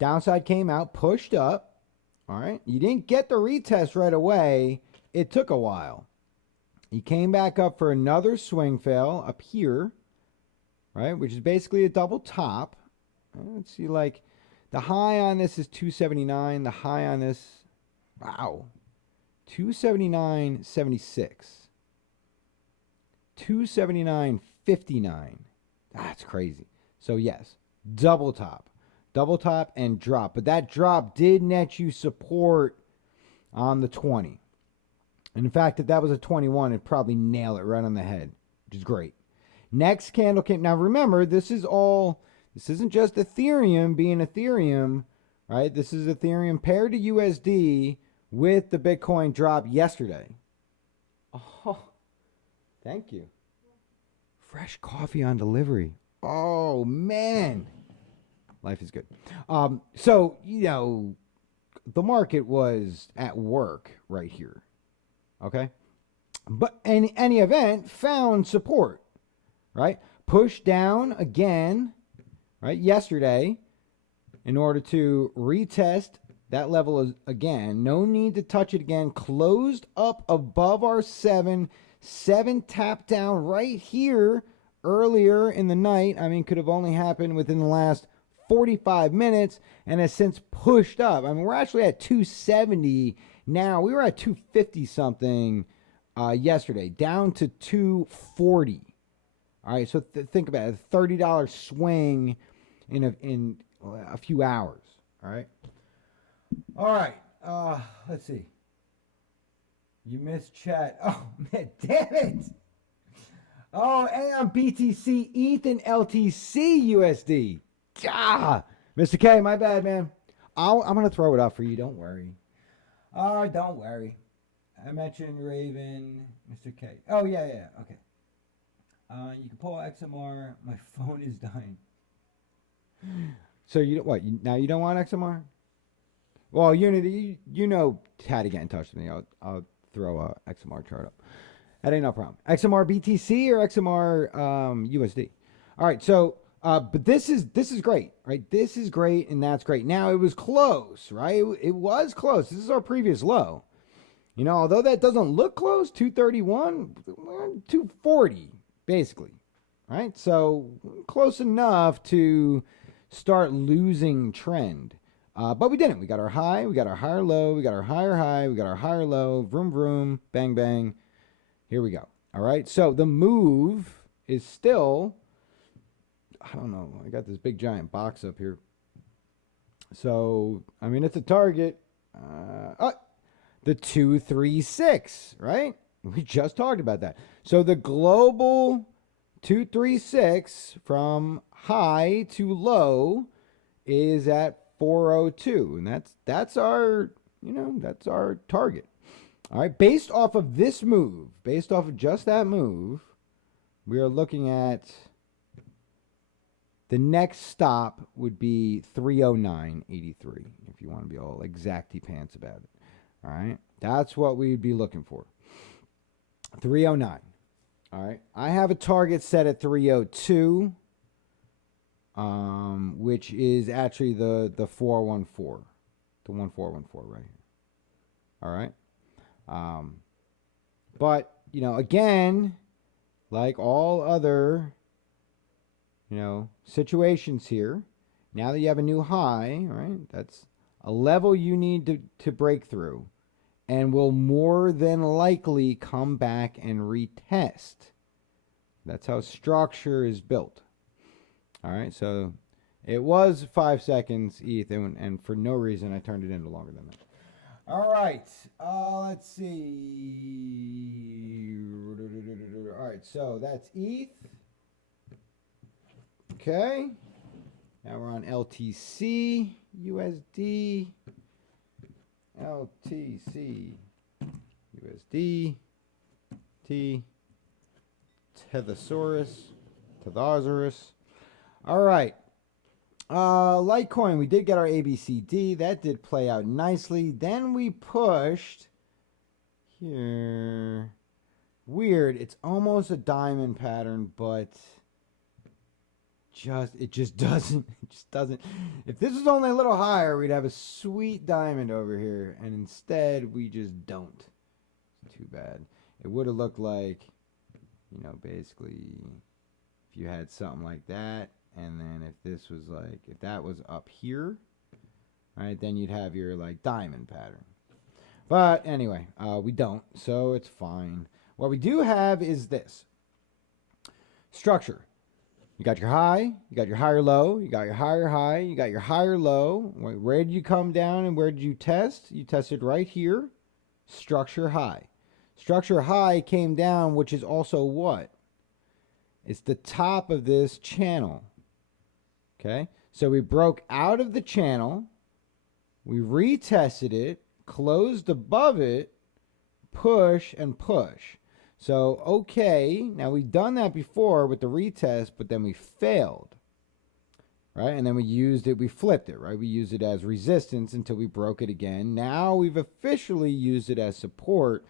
Downside came out, pushed up. All right, you didn't get the retest right away. It took a while. You came back up for another swing fail up here, right, which is basically a double top. Let's see, like the high on this is 279. The high on this, wow, 279.76. 279.59. That's crazy. So yes, double top and drop. But that drop did net you support on the 20. And in fact, if that was a 21, it'd probably nail it right on the head, which is great. Next candle came. Now remember, this isn't just Ethereum being Ethereum, right? This is Ethereum paired to USD with the Bitcoin drop yesterday. Oh, thank you. Fresh coffee on delivery. Oh, man. Life is good. So, you know, the market was at work right here. Okay. But in any event, found support, right? Pushed down again, right? Yesterday, in order to retest that level again. No need to touch it again. Closed up above our 7. 7 tapped down right here earlier in the night. I mean, could have only happened within the last 45 minutes and has since pushed up. I mean, we're actually at 270 now. We were at 250 something yesterday, down to 240. All right, so think about it, a $30 swing in a few hours. All right. All right. Let's see. You missed chat. Oh man, damn it. Oh, and on BTC, ETH, and LTC USD. Ah, Mr. K, my bad, man. I'm gonna throw it up for you. Don't worry. Don't worry. I mentioned Raven, Mr. K. Oh yeah. Okay. You can pull XMR. My phone is dying. So you what? Now you don't want XMR? Well, Unity, you know how to get in touch with me. I'll throw a XMR chart up. That ain't no problem. XMR BTC or XMR USD. All right. So, but this is great, right? This is great, and that's great. Now it was close, right? It was close. This is our previous low. You know, although that doesn't look close, 231, 240, basically, right? So close enough to start losing trend. But we didn't. We got our high, we got our higher low, we got our higher high, we got our higher low, vroom, vroom, bang, bang. Here we go. All right. So the move is still, I don't know. I got this big giant box up here. So, I mean, it's a target. The 236, right? We just talked about that. So the global 236 from high to low is at 402, and that's our, that's our target. All right, based off of this move, based off of just that move, we are looking at the next stop would be 309.83 if you want to be all exacty pants about it. All right, that's what we'd be looking for. 309. All right, I have a target set at 302. Which is actually the 414, the 1414 right here. All right. But, again, like all other, situations here, now that you have a new high, right, that's a level you need to break through and will more than likely come back and retest. That's how structure is built. All right, so it was 5 seconds ETH, and for no reason I turned it into longer than that. All right, let's see. All right, so that's ETH. Okay, now we're on LTC, USD, LTC, USD, T, Tethersaurus. All right. Litecoin, we did get our ABCD. That did play out nicely. Then we pushed here. Weird. It's almost a diamond pattern, but it just doesn't. If this was only a little higher, we'd have a sweet diamond over here. And instead, we just don't. It's too bad. It would have looked like, basically, if you had something like that. And then if that was up here, right, then you'd have your diamond pattern. But anyway, we don't, so it's fine. What we do have is this structure. You got your high, you got your higher low, you got your higher high, you got your higher low. Where did you come down and where did you test? You tested right here, structure high. Structure high came down, which is also what? It's the top of this channel. Okay, so we broke out of the channel, we retested it, closed above it, push and push. So, okay, now we've done that before with the retest, but then we failed, right? And then we flipped it, right? We used it as resistance until we broke it again. Now we've officially used it as support.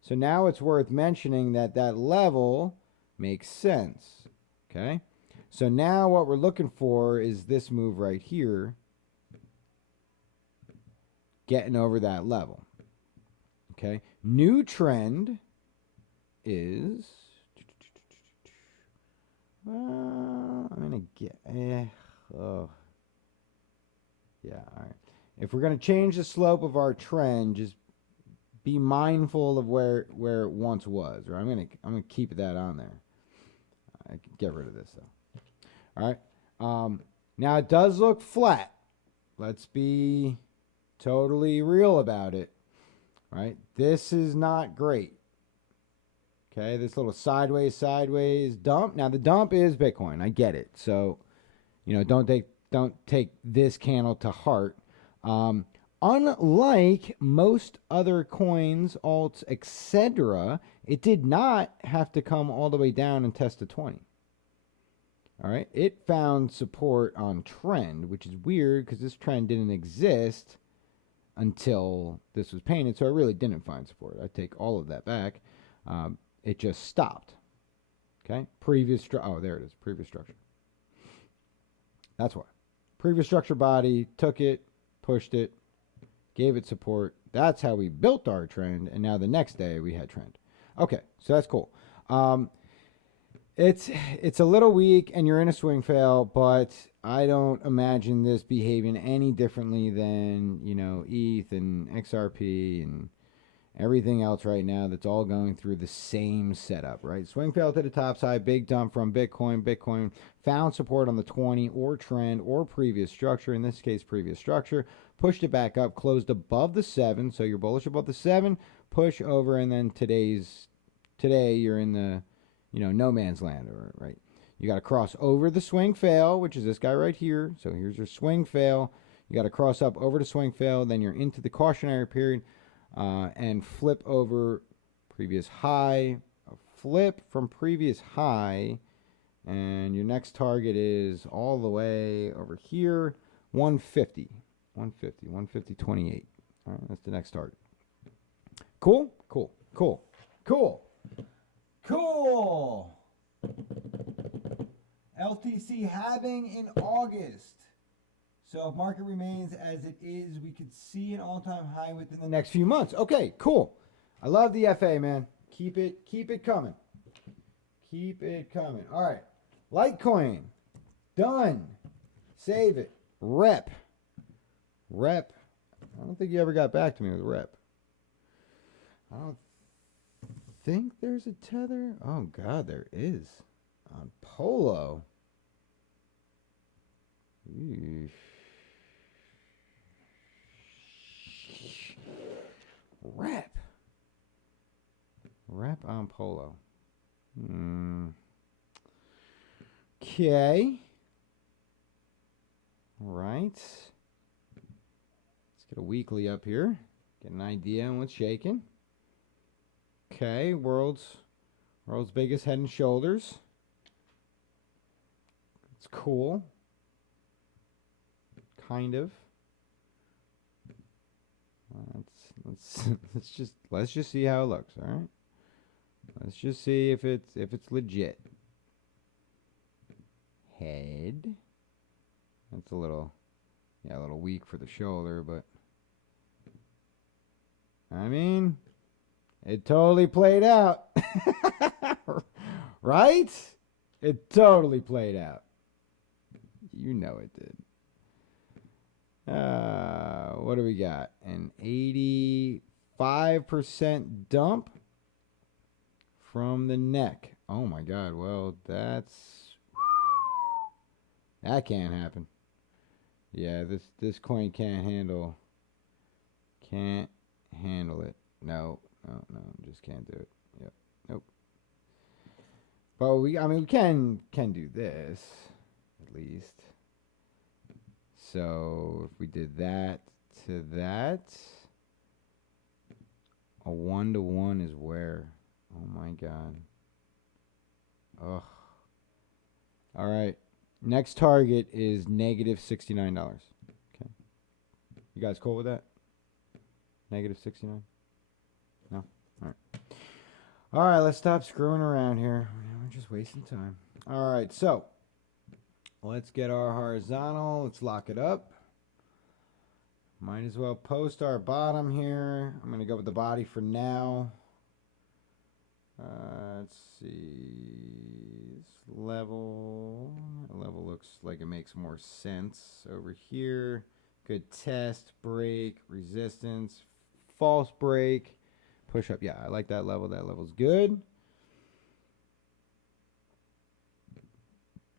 So now it's worth mentioning that that level makes sense, okay? So now what we're looking for is this move right here, getting over that level, okay? New trend is, I'm going to get, oh, yeah, all right. If we're going to change the slope of our trend, just be mindful of where it once was, right? I'm gonna keep that on there. I can get rid of this though. All right. Now it does look flat. Let's be totally real about it. Right? This is not great. Okay, this little sideways dump. Now the dump is Bitcoin. I get it. So, don't take this candle to heart. Unlike most other coins, alts, etc., it did not have to come all the way down and test a 20. All right, it found support on trend, which is weird because this trend didn't exist until this was painted, so it really didn't find support. I take all of that back. It just stopped. Okay, oh, there it is, previous structure. That's why. Previous structure body, took it, pushed it, gave it support. That's how we built our trend, and now the next day we had trend. Okay, so that's cool. It's a little weak, and you're in a swing fail, but I don't imagine this behaving any differently than ETH and XRP and everything else right now. That's all going through the same setup, right? Swing fail to the top side, big dump from Bitcoin. Bitcoin found support on the 20 or trend or previous structure. In this case, previous structure. Pushed it back up, closed above the 7. So you're bullish above the 7, push over, and then today you're in the no man's land, right? You got to cross over the swing fail, which is this guy right here. So here's your swing fail. You got to cross up over the swing fail, then you're into the cautionary period, and flip over previous high, a flip from previous high, and your next target is all the way over here, 150. 150.28. All right, that's the next target. Cool. LTC halving in August. So if market remains as it is, we could see an all-time high within the next few months. Okay, cool. I love the FA, man. Keep it coming. All right. Litecoin. Done. Save it. Rep. I don't think you ever got back to me with rep. I don't think there's a tether. Oh, God, there is. On Polo. Eesh. Rep on Polo. Okay. All right. Let's get a weekly up here. Get an idea on what's shaking. Okay, world's biggest Head and Shoulders. It's cool. Kind of. Let's just see how it looks. All right. Let's just see if it's legit. Head. That's a little weak for the shoulder, but I mean, it totally played out. Right? It totally played out. You know it did. What do we got? An 85% dump from the neck. Oh my God. Well, that can't happen. Yeah, this coin can't handle it. No, just can't do it. Yep. Nope. But we can do this at least. So if we did that to that, a 1-to-1 is where? Oh my God. Ugh. All right. Next target is negative $69. Okay. You guys cool with that? Negative 69? No? All right. All right, let's stop screwing around here. We're just wasting time. All right, so let's get our horizontal. Let's lock it up. Might as well post our bottom here. I'm going to go with the body for now. Let's see. This level. That level looks like it makes more sense over here. Good test, break, resistance, false break, push up. Yeah, I like that level. That level's good.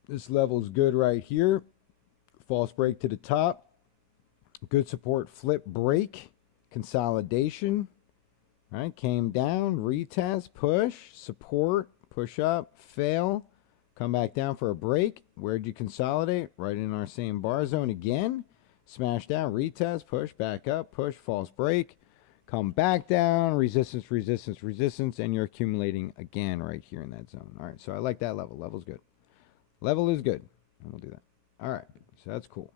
This level's good right here. False break to the top. Good support, flip, break, consolidation. All right, came down, retest, push, support, push up, fail, come back down for a break. Where'd you consolidate? Right in our same bar zone again. Smash down, retest, push, back up, push, false break, come back down, resistance, resistance, resistance, and you're accumulating again right here in that zone. All right, so I like that level. Level's good. Level is good, and we'll do that. All right, so that's cool.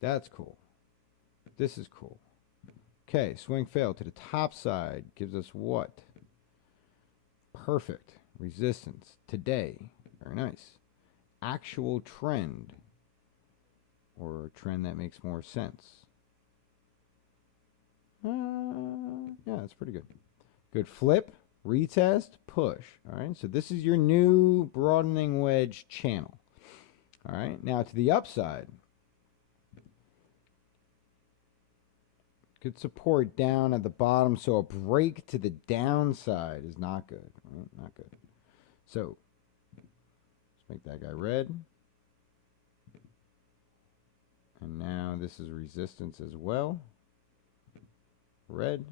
That's cool. This is cool. Okay, swing fail to the top side gives us what? Perfect. Resistance today. Very nice. Actual trend, or a trend that makes more sense. Yeah, that's pretty good. Good flip, retest, push. All right, so this is your new broadening wedge channel. All right, now to the upside. Good support down at the bottom, so a break to the downside is not good. Right? Not good. So let's make that guy red. And now this is resistance as well. Red.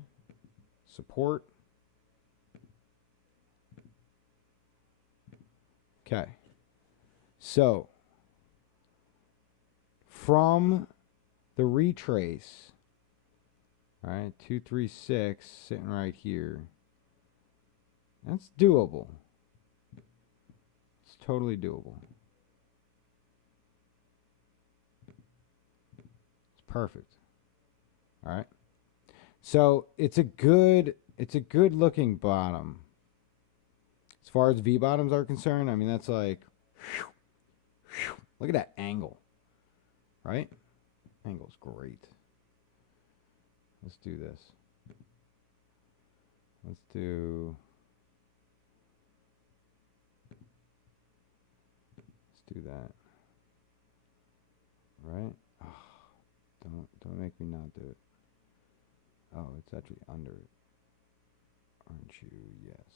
Support. Okay. So from the retrace, all right, 236 sitting right here. That's doable. It's totally doable. It's perfect. All right. So it's a good looking bottom. As far as V bottoms are concerned, I mean that's like look at that angle. Right? Angle's great. Let's do this. Let's do that. Right? Oh, don't make me not do it. Oh, it's actually under it. Aren't you? Yes.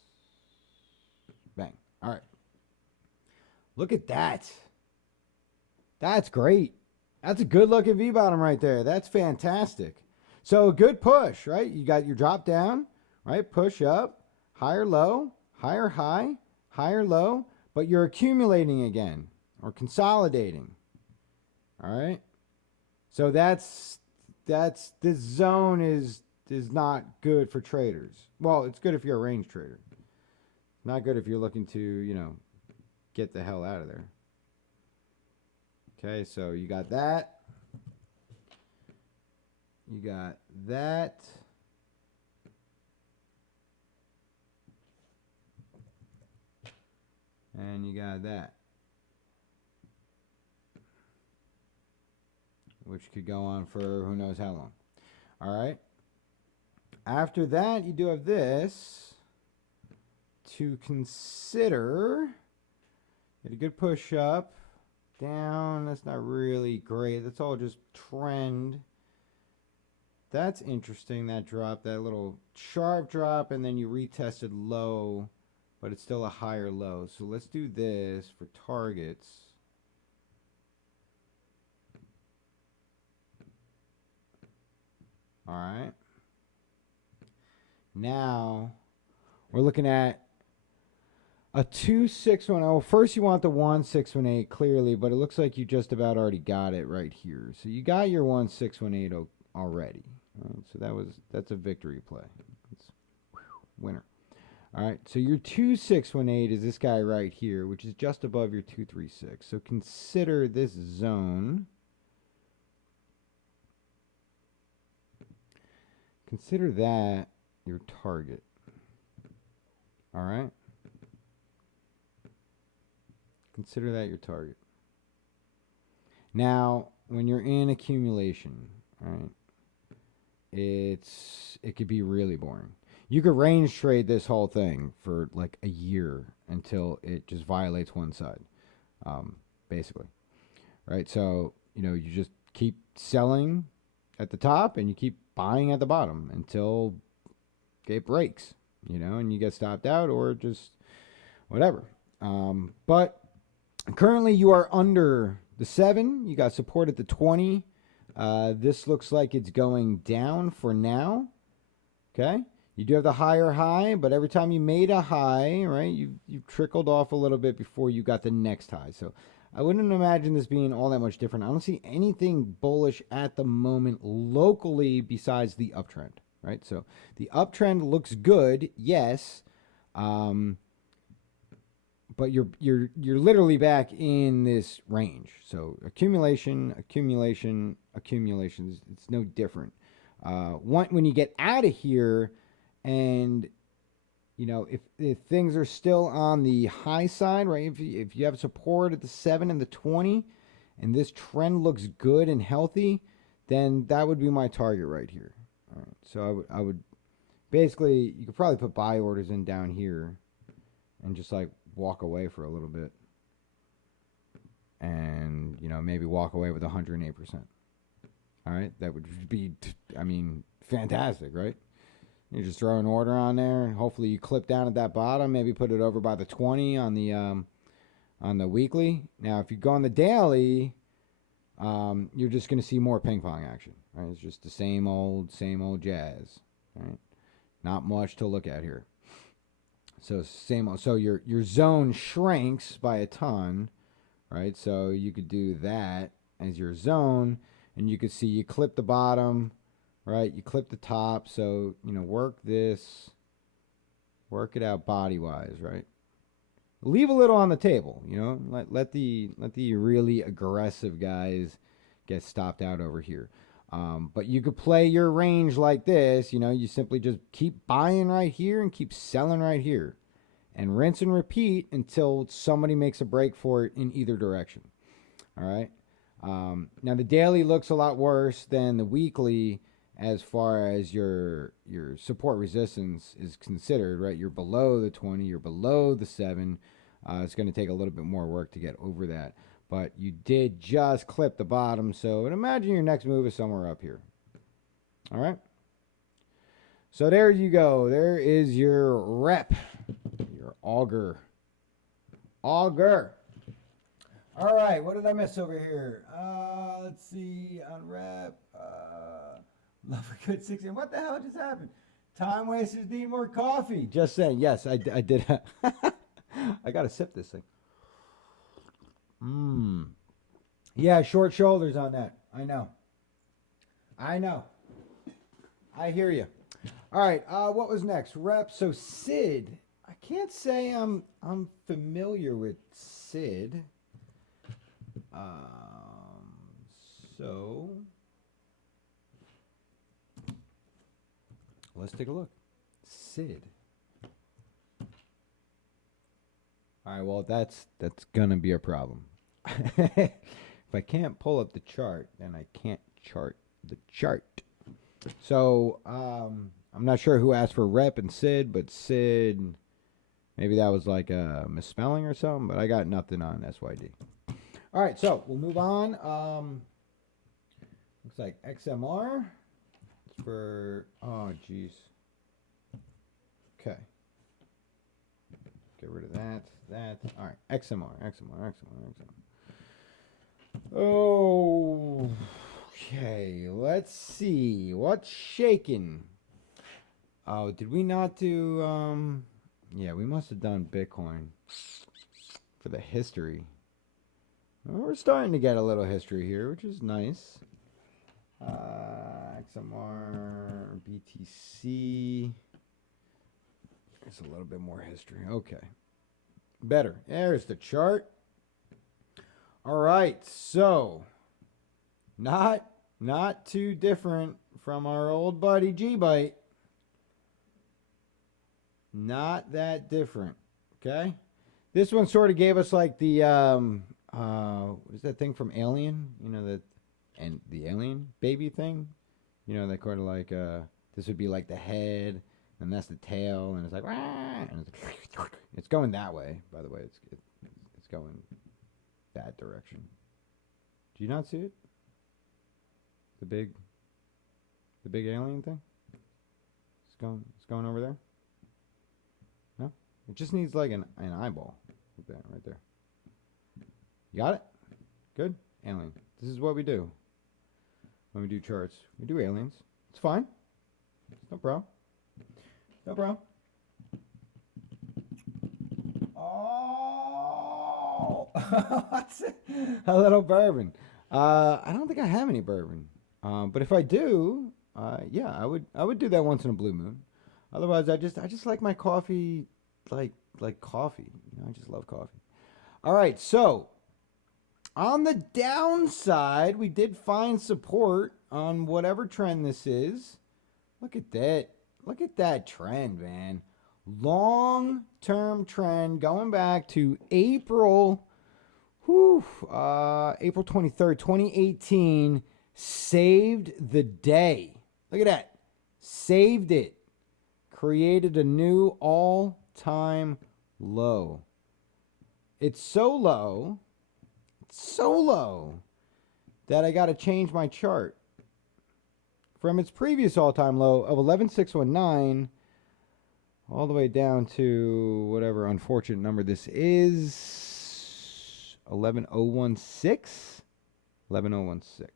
Bang. All right. Look at that. That's great. That's a good looking V bottom right there. That's fantastic. So a good push, right? You got your drop down, right? Push up, higher low, higher high, higher low, but you're accumulating again or consolidating. All right? So that's this zone is not good for traders. Well, it's good if you're a range trader. Not good if you're looking to, get the hell out of there. Okay, so you got that. You got that. And you got that. Which could go on for who knows how long. All right. After that, you do have this to consider. Get a good push up. Down. That's not really great. That's all just trend. That's interesting, that drop, that little sharp drop, and then you retested low, but it's still a higher low. So let's do this for targets. All right. Now we're looking at a 2-6-1. Oh, first you want the 1-6-1-8 clearly, but it looks like you just about already got it right here. So you got your 1-6-1-8 already. Right? So that's a victory play. It's winner. All right, so your 2618 is this guy right here, which is just above your 236. So consider this zone. Consider that your target. All right? Consider that your target. Now, when you're in accumulation, all right, it could be really boring. You could range trade this whole thing for like a year until it just violates one side, basically, right? So you just keep selling at the top and you keep buying at the bottom until it breaks, and you get stopped out or just whatever. But currently you are under the 7. You got support at the 20. This looks like it's going down for now. Okay. You do have the higher high, but every time you made a high, right, you trickled off a little bit before you got the next high. So I wouldn't imagine this being all that much different. I don't see anything bullish at the moment locally besides the uptrend, right? So the uptrend looks good, yes, but you're literally back in this range. So accumulation. It's no different. When you get out of here, and if things are still on the high side, right? If you have support at the 7 and the 20, and this trend looks good and healthy, then that would be my target right here. All right. So I would basically, you could probably put buy orders in down here, and just like walk away for a little bit, and maybe walk away with 108%. All right, that would be, fantastic, right? You just throw an order on there. Hopefully, you clip down at that bottom. Maybe put it over by the 20 on the weekly. Now, if you go on the daily, you're just going to see more ping pong action. Right? It's just the same old jazz. Right? Not much to look at here. So same old. So your zone shrinks by a ton, right? So you could do that as your zone, and you could see you clip the bottom. Right, you clip the top, so work this, work it out body wise, right? Leave a little on the table, let the really aggressive guys get stopped out over here. But you could play your range like this, you simply just keep buying right here and keep selling right here, and rinse and repeat until somebody makes a break for it in either direction. All right. Now the daily looks a lot worse than the weekly. As far as your support resistance is considered, right? You're below the 20, you're below the 7. It's going to take a little bit more work to get over that. But you did just clip the bottom, so imagine your next move is somewhere up here. All right? So there you go. There is your rep, your auger. Auger. All right, what did I miss over here? Let's see, on rep. Love a good 16. What the hell just happened? Time wasters need more coffee. Just saying. Yes, I did. I got to sip this thing. Yeah, short shoulders on that. I know. I hear you. All right. What was next? Rep. So Sid. I can't say I'm familiar with Sid. So let's take a look. Sid. All right, well, that's gonna be a problem. If I can't pull up the chart, then I can't chart the chart. So I'm not sure who asked for rep and Sid, but Sid, maybe that was like a misspelling or something, but I got nothing on SYD. All right, so we'll move on. Looks like XMR. For oh geez. Okay. Get rid of that. All right. XMR. Oh. Okay. Let's see. What's shaking? Oh, did we not do? Yeah, we must have done Bitcoin for the history. Well, we're starting to get a little history here, which is nice. XMR, BTC. There's a little bit more history. Okay. Better. There's the chart. All right. So, not too different from our old buddy G-Byte. Not that different. Okay? This one sort of gave us like the what is that thing from Alien? You know, and the alien baby thing? You know, that kind of like this would be like the head, and that's the tail, and it's like, and it's going that way. By the way, it's going that direction. Do you not see it? The big alien thing. It's going over there. No, it just needs like an eyeball, right there. You got it? Good. Alien. This is what we do when we do charts. We do aliens. It's fine. No problem. No problem. Oh, what's it? A little bourbon. I don't think I have any bourbon. But if I do, yeah, I would do that once in a blue moon. Otherwise, I just like my coffee, like coffee. You know, I just love coffee. All right, so on the downside, we did find support on whatever trend this is. Look at that. Look at that trend, man. Long-term trend going back to April 23rd, 2018. Saved the day. Look at that. Saved it. Created a new all-time low. It's so low that I got to change my chart. From its previous all-time low of 11,619 all the way down to whatever unfortunate number this is, 11,016. 11,016.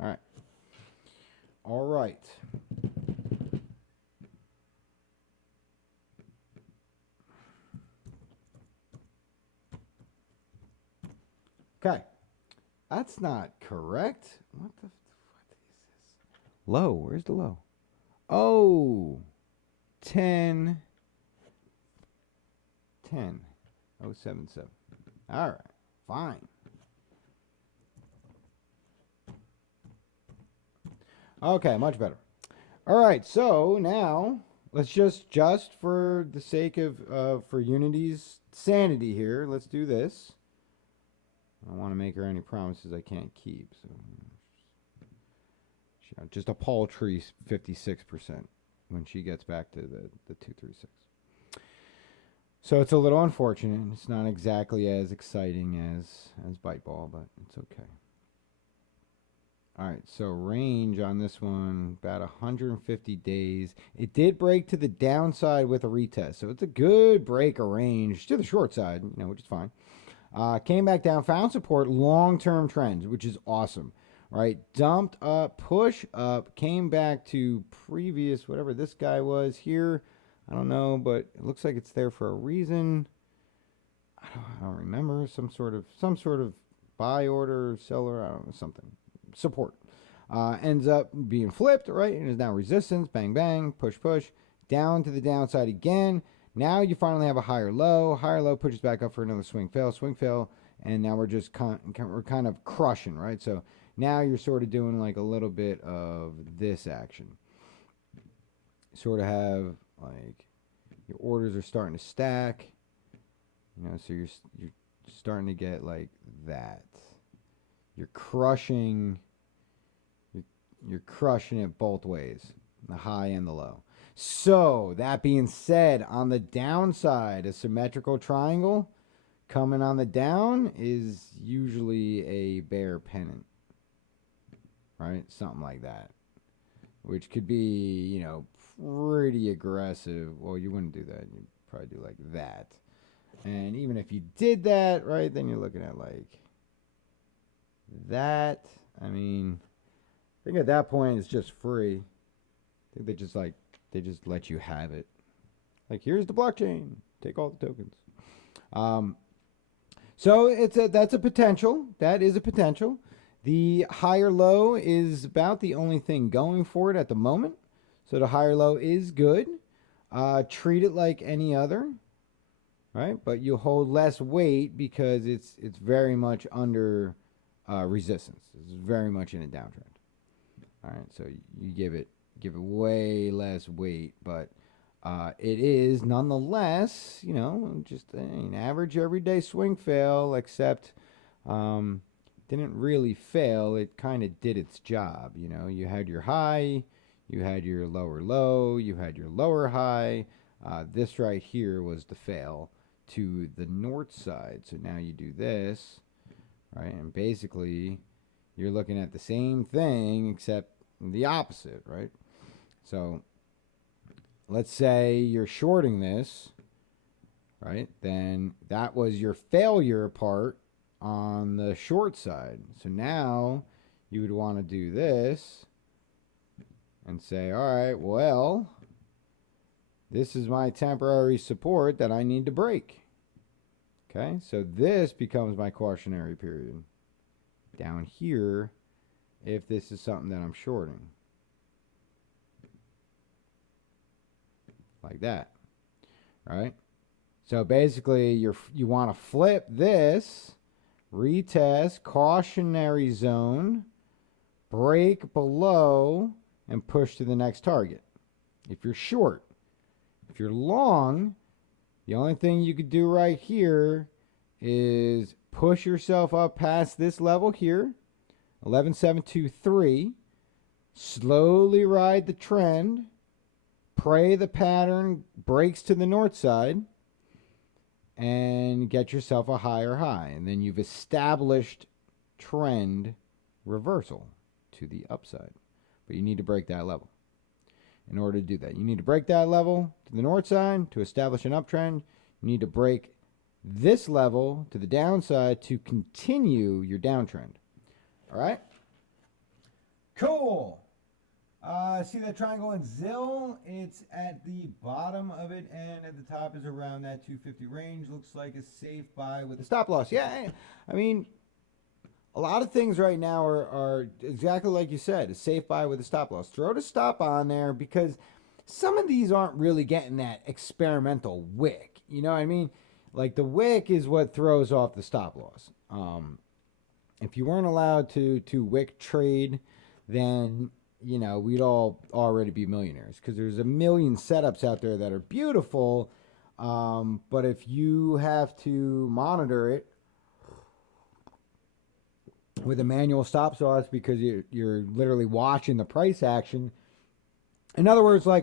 All right. All right. Okay. That's not correct. What is this? Low. Where's the low? Oh, 10. 077. All right. Fine. Okay, much better. All right, so now let's just for the sake of for Unity's sanity here, let's do this. I don't want to make her any promises I can't keep. So just a paltry 56% when she gets back to the 236. So it's a little unfortunate. It's not exactly as exciting as Byte Ball, but it's okay. All right, so range on this one, about 150 days. It did break to the downside with a retest, so it's a good break of range to the short side, which is fine. Came back down, found support, long-term trends, which is awesome, right? Dumped up, push up, came back to previous, whatever this guy was here. I don't know, but it looks like it's there for a reason. I don't remember. Some sort of buy order, seller, I don't know, something. Support. Ends up being flipped, right? And is now resistance, bang, bang, push, push, down to the downside again. Now you finally have a higher low. Higher low pushes back up for another swing fail, and now we're just we're kind of crushing, right? So now you're sort of doing like a little bit of this action. Sort of have like your orders are starting to stack, so you're starting to get like that. You're crushing it both ways, the high and the low. So that being said, on the downside, a symmetrical triangle coming on the down is usually a bear pennant, right? Something like that, which could be, pretty aggressive. Well, you wouldn't do that. You'd probably do like that. And even if you did that, right, then you're looking at like that. I mean, I think at that point it's just free. I think they just let you have it. Like, here's the blockchain. Take all the tokens. So that's a potential. That is a potential. The higher low is about the only thing going for it at the moment. So the higher low is good. treat it like any other, right? But you hold less weight because it's very much under resistance. It's very much in a downtrend. All right, so you give it way less weight, but it is nonetheless, just an average everyday swing fail, except didn't really fail. It kind of did its job. You had your high, you had your lower low, you had your lower high. This right here was the fail to the north side. So now you do this, right? And basically, you're looking at the same thing except the opposite, right? So let's say you're shorting this, right? Then that was your failure part on the short side. So now you would want to do this and say, all right, well, this is my temporary support that I need to break. Okay, so this becomes my cautionary period down here if this is something that I'm shorting. Like that, right? So basically you want to flip this, retest, cautionary zone, break below, and push to the next target. If you're short. If you're long, the only thing you could do right here is push yourself up past this level here, 11,723, slowly ride the trend, pray the pattern breaks to the north side, and get yourself a higher high. And then you've established trend reversal to the upside. But you need to break that level. In order to do that, you need to break that level to the north side to establish an uptrend. You need to break this level to the downside to continue your downtrend. All right? Cool. See that triangle in ZIL? It's at the bottom of it, and at the top is around that 250 range. Looks like a safe buy with a stop loss. Yeah, I mean, a lot of things right now are exactly like you said, a safe buy with a stop loss. Throw the stop on there because some of these aren't really getting that experimental wick. You know what I mean? Like the wick is what throws off the stop loss. If you weren't allowed to wick trade, then we'd all already be millionaires because there's a million setups out there that are beautiful. But if you have to monitor it with a manual stop loss because you're literally watching the price action. In other words, so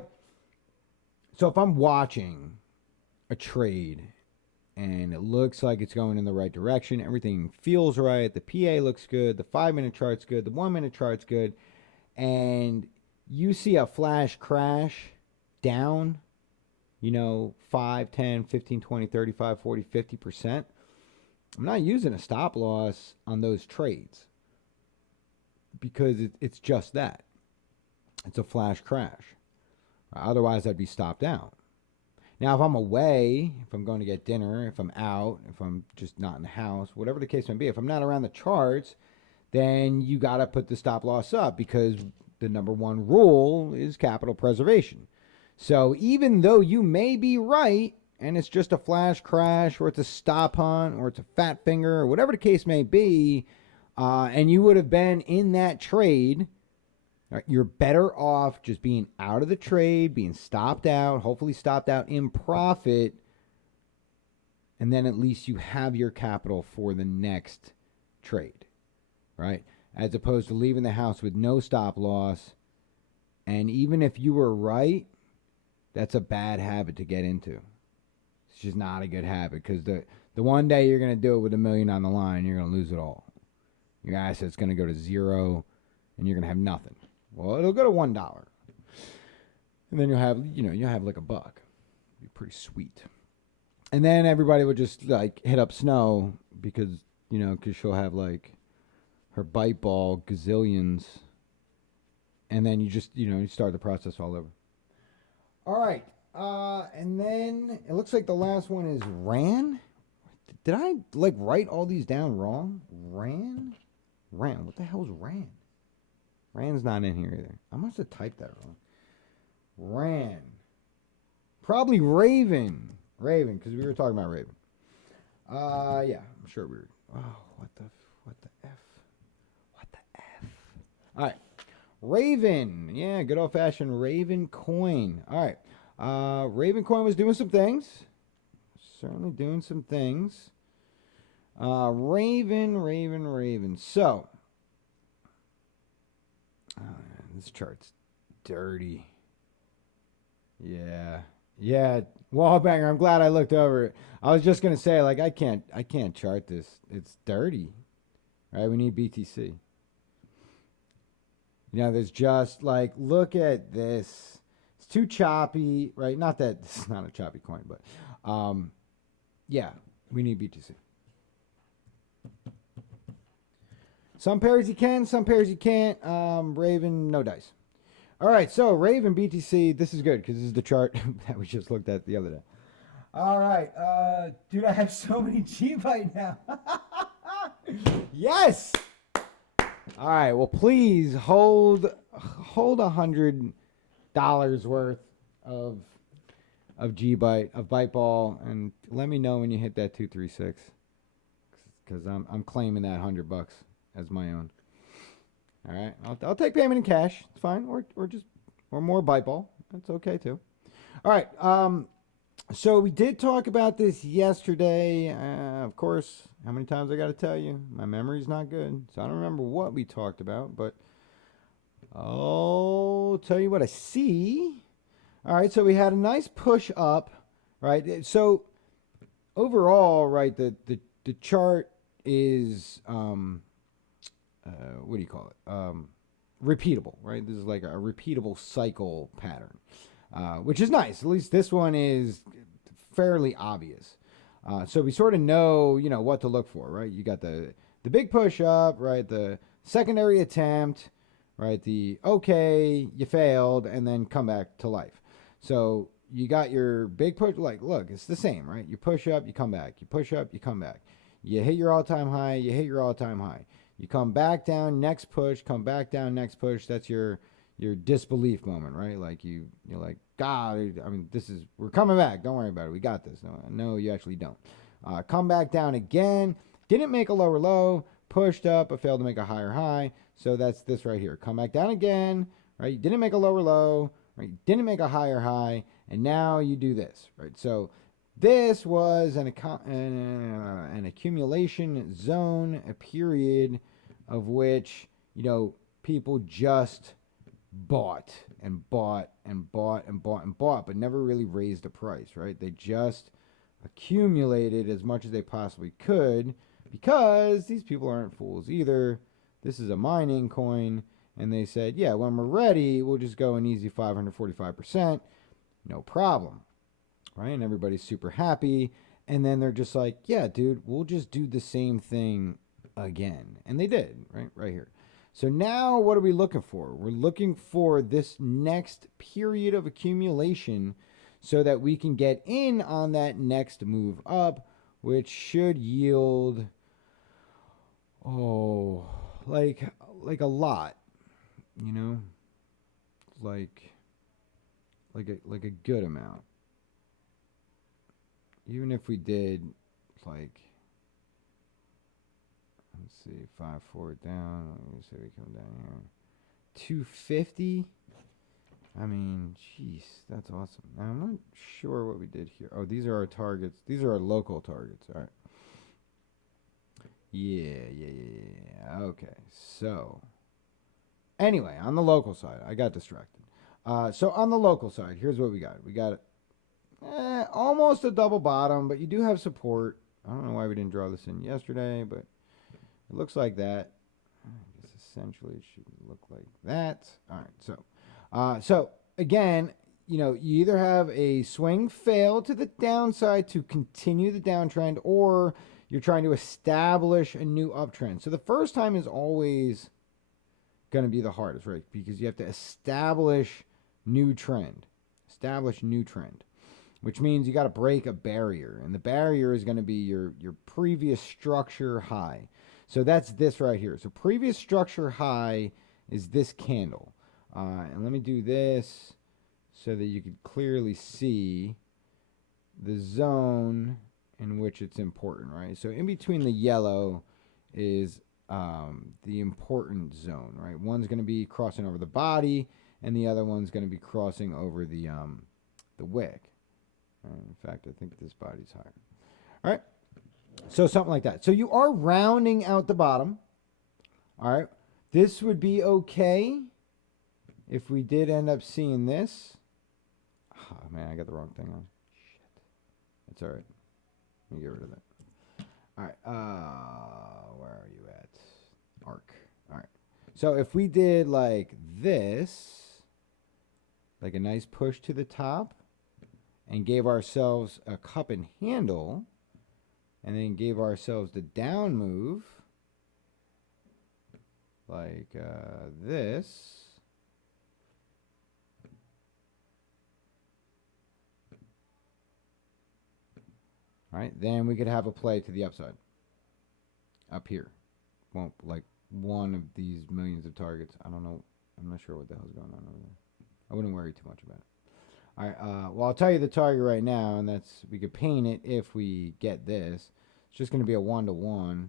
if I'm watching a trade and it looks like it's going in the right direction, everything feels right, the PA looks good, the 5-minute chart's good, the 1-minute chart's good, and you see a flash crash down, 5, 10, 15, 20, 35, 40, 50%, I'm not using a stop loss on those trades because it's just that. It's a flash crash. Otherwise, I'd be stopped out. Now, if I'm away, if I'm going to get dinner, if I'm out, if I'm just not in the house, whatever the case may be, if I'm not around the charts, then you got to put the stop loss up because the number one rule is capital preservation. So even though you may be right, and it's just a flash crash, or it's a stop hunt, or it's a fat finger, or whatever the case may be, and you would have been in that trade, right, you're better off just being out of the trade, being stopped out, hopefully stopped out in profit, and then at least you have your capital for the next trade, right? As opposed to leaving the house with no stop loss, and even if you were right, that's a bad habit to get into. It's just not a good habit because the one day you're going to do it with $1 million on the line, you're going to lose it all. Your asset's going to go to zero, and you're going to have nothing. Well, it'll go to $1, and then you'll have like $1. Be pretty sweet. And then everybody would just hit up Snow because she'll have her bite ball gazillions, and then you start the process all over. All right. And then it looks like the last one is RAN. Did I write all these down wrong? RAN? What the hell is RAN? RAN's not in here either. I must have typed that wrong. RAN. Probably Raven. Raven, because we were talking about Raven. Yeah, I'm sure we were. Oh, what the F? What the F? All right. Raven. Yeah, good old fashioned Raven coin. All right. Raven coin was doing some things. Certainly doing some things. Raven. So, this chart's dirty. Yeah. Yeah. Wallbanger, I'm glad I looked over it. I was just gonna say, like, I can't chart this. It's dirty. Right? We need BTC. You know, there's just like, look at this. It's too choppy, right? Not that this is not a choppy coin, but yeah, we need BTC. Some pairs you can, some pairs you can't. Raven, no dice. All right, so Raven BTC, this is good because this is the chart that we just looked at the other day. All right, dude, I have so many GByte now. Yes. All right, well, please hold $100 worth of GByte of Byteball, and let me know when you hit that 236, because I'm claiming that $100 as my own. All right, I'll take payment in cash. It's fine, or more Byteball. That's okay too. All right. So we did talk about this yesterday. Of course, how many times I got to tell you? My memory's not good, so I don't remember what we talked about. But I'll tell you what I see. All right, so we had a nice push up, right? So overall, right, the chart is what do you call it? Repeatable, right? This is like a repeatable cycle pattern, which is nice. At least this one is fairly obvious. So we sort of know, what to look for, right? You got the big push up, right? The secondary attempt, right? The okay, you failed, and then come back to life. So you got your big push. Like, look, it's the same, right? You push up, you come back. You push up, you come back. You hit your all-time high. You hit your all-time high. You come back down, next push, come back down, next push. That's your disbelief moment, right? Like you're like, God, I mean, we're coming back. Don't worry about it. We got this. No, you actually don't. Come back down again. Didn't make a lower low. Pushed up, but failed to make a higher high. So that's this right here. Come back down again, right? You didn't make a lower low, right? You didn't make a higher high, and now you do this, right? So this was an accumulation zone, a period of which, people just bought and bought and bought and bought and bought, but never really raised the price, right? They just accumulated as much as they possibly could, because these people aren't fools either. This is a mining coin, and they said, yeah, when we're ready, we'll just go an easy 545%, no problem, right? And everybody's super happy, and then they're just like, yeah, dude, we'll just do the same thing again. And they did, right here. So now what are we looking for? We're looking for this next period of accumulation so that we can get in on that next move up, which should yield, like a lot, like a good amount. Even if we did, like, let's see, 5-4 down. Let me say we come down here, 250. I mean, jeez, that's awesome. Now, I'm not sure what we did here. Oh, these are our targets. These are our local targets. All right. Yeah. Okay. So, anyway, on the local side, I got distracted. So on the local side, here's what we got. We got almost a double bottom, but you do have support. I don't know why we didn't draw this in yesterday, but it looks like that. I guess essentially it should look like that. All right. So again, you either have a swing fail to the downside to continue the downtrend, or you're trying to establish a new uptrend. So the first time is always going to be the hardest, right? Because you have to establish new trend, which means you got to break a barrier, and the barrier is going to be your previous structure high. So that's this right here. So previous structure high is this candle, and let me do this so that you could clearly see the zone in which it's important, right? So in between the yellow is the important zone, right? One's going to be crossing over the body, and the other one's going to be crossing over the wick. In fact, I think this body's higher. All right, so something like that. So you are rounding out the bottom. All right, this would be okay if we did end up seeing this. Oh, man, I got the wrong thing on. Shit. It's all right. Let me get rid of that. All right. Where are you at? Arc. All right. So if we did like this, like a nice push to the top, and gave ourselves a cup and handle, and then gave ourselves the down move, like this. All right, then we could have a play to the upside. Up here. Won't like one of these millions of targets. I don't know. I'm not sure what the hell's going on over there. I wouldn't worry too much about it. All right, well, I'll tell you the target right now, and that's, we could paint it if we get this. It's just going to be a 1-to-1.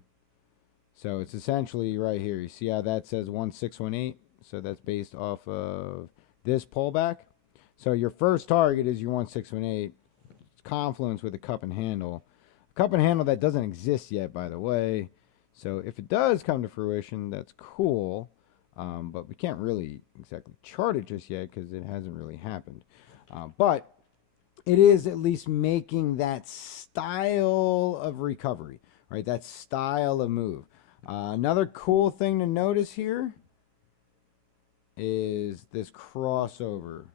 So it's essentially right here. You see how that says 1618? So that's based off of this pullback. So your first target is your 1618. It's confluence with a cup and handle. A cup and handle that doesn't exist yet, by the way. So if it does come to fruition, that's cool. But we can't really exactly chart it just yet because it hasn't really happened. But it is at least making that style of recovery, right? That style of move. Another cool thing to notice here is this crossover.